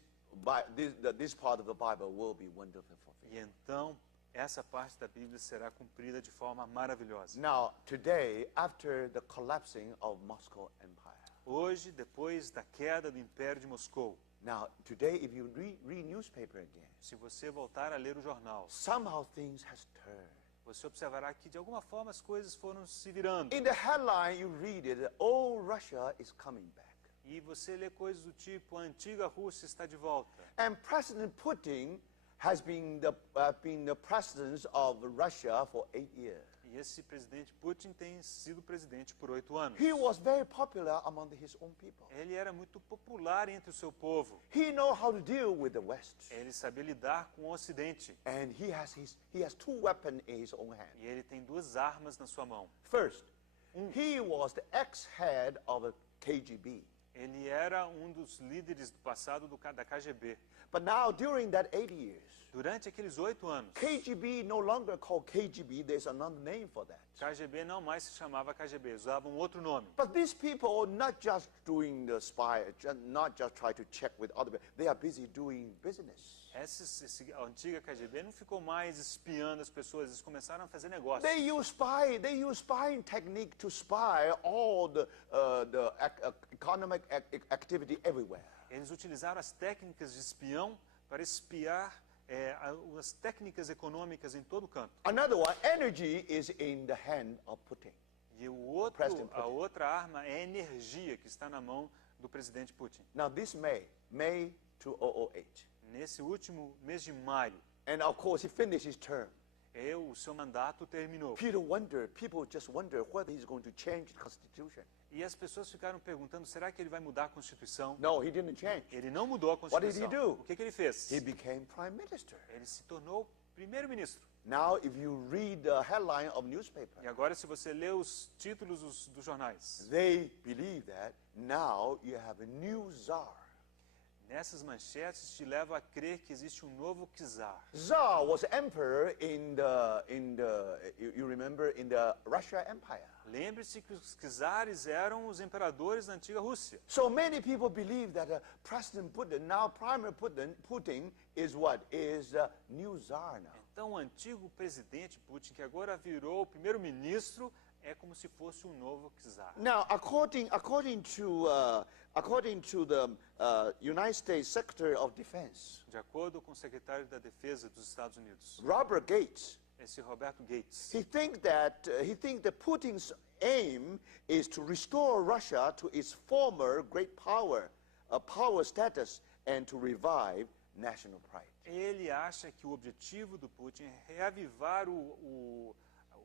part of the Bible will be wonderful fulfilled. E então essa parte da Bíblia será cumprida de forma maravilhosa. Now, today, after the collapsing of Moscow Empire, Hoje, depois da queda do Império de Moscou, now today, if you read newspaper again, se você voltar a ler o jornal, somehow things has turned. você observará que de alguma forma as coisas foram se virando. In the headline, you read it, oh, Russia is coming back. E você lê coisas do tipo: a antiga Rússia está de volta. And President Putin has been the president of Russia for 8 years. E esse presidente Putin tem sido presidente por 8 anos. He was very popular among his own people. Ele era muito popular entre o seu povo. He know how to deal with the West. Ele sabia lidar com o Ocidente. And he has two weapons in his own hand. E ele tem duas armas na sua mão. First, he was the ex-head of the KGB. Ele era um dos líderes do passado da KGB. But now, during that 8 years, Durante aqueles 8 anos, KGB no longer called KGB. There's another name for that. KGB não mais se chamava KGB, usava um outro nome. But these people are not just doing the spy, not just try to check with other people. They are busy doing business. A antiga KGB não ficou mais espiando as pessoas, eles começaram a fazer negócio. They use spying technique to spy all the economic activity everywhere. Eles utilizaram as técnicas de espião para espiar as técnicas econômicas em todo canto. Another one, energy is in the hand of Putin. E President a Putin. outra arma é a energia, que está na mão do presidente Putin. Now this May 2008. Nesse último mês de maio, And of course he finished his term. o seu mandato terminou. People just wonder whether he's going to change the constitution. E as pessoas ficaram perguntando, será que ele vai mudar a Constituição? No, he didn't change. Ele não mudou a What did he Constituição. do? O que ele fez? He became prime minister. Ele se tornou primeiro-ministro. Now if you read the headline of newspaper, E agora, se você lê os títulos dos jornais, they believe that now you have a new czar. nessas manchetes te levam a crer que existe um novo czar. Tsar was emperor in the Russia Empire. Lembre-se que os czares eram os imperadores da antiga Rússia. So many people believe that President Putin, now Prime Putin, is what? Is the new czar now. Então, o antigo presidente Putin, que agora virou o primeiro-ministro, é como se fosse um novo czar. Now, according to the United States Secretary of Defense, De acordo com o secretário da Defesa dos Estados Unidos, Robert Gates, esse Roberto Gates, he think that Putin's aim is to restore Russia to its former great power status and to revive national pride. Ele acha que o objetivo do Putin é reavivar o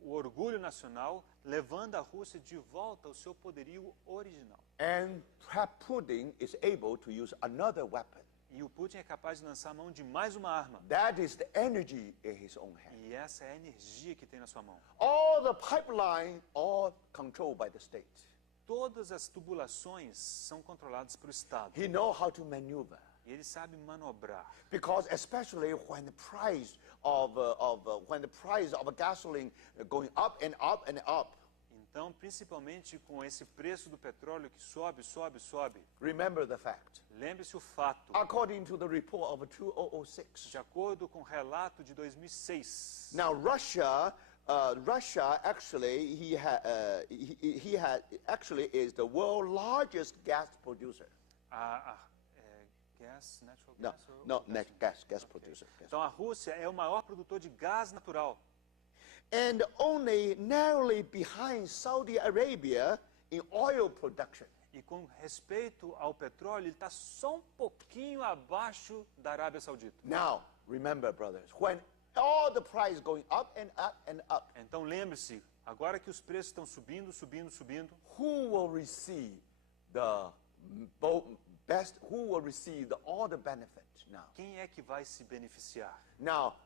orgulho nacional, levando a Rússia de volta ao seu poderio original. And perhaps Putin is able to use another weapon. E o Putin é capaz de lançar a mão de mais uma arma. That is the energy in his own hand. E essa é a energia que tem na sua mão. All the pipeline, all controlled by the state. Todas as tubulações são controladas pelo Estado. He knows how to maneuver. E ele sabe manobrar. Because especially when the price of gasoline going up and up and up. Então, principalmente com esse preço do petróleo que sobe, sobe, sobe. Remember the fact. Lembre-se o fato. According to the report of 2006. De acordo com o relato de 2006. Now Russia actually actually is the world's largest gas producer. Gas, natural No, gas? no, gas Okay. producer. Gas. Então a Rússia é o maior produtor de gás natural. And only narrowly behind Saudi Arabia in oil production. E com respeito ao petróleo, ele está só um pouquinho abaixo da Arábia Saudita. Now, remember, brothers, when all the price going up and up and up, Então lembre-se, agora que os preços estão subindo, subindo, subindo, who will receive all the benefit now? quem é que vai se beneficiar? Now,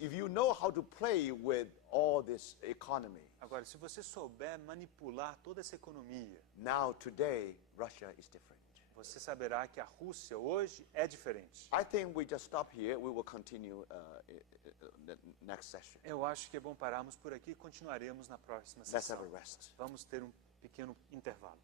if you know how to play with all this economy, Agora, se você souber manipular toda essa economia, now today Russia is different. você saberá que a Rússia hoje é diferente. I think we just stop here. We will continue the next session. Eu acho que é bom pararmos por aqui e continuaremos na próxima Let's have sessão. a rest. Vamos ter um pequeno intervalo.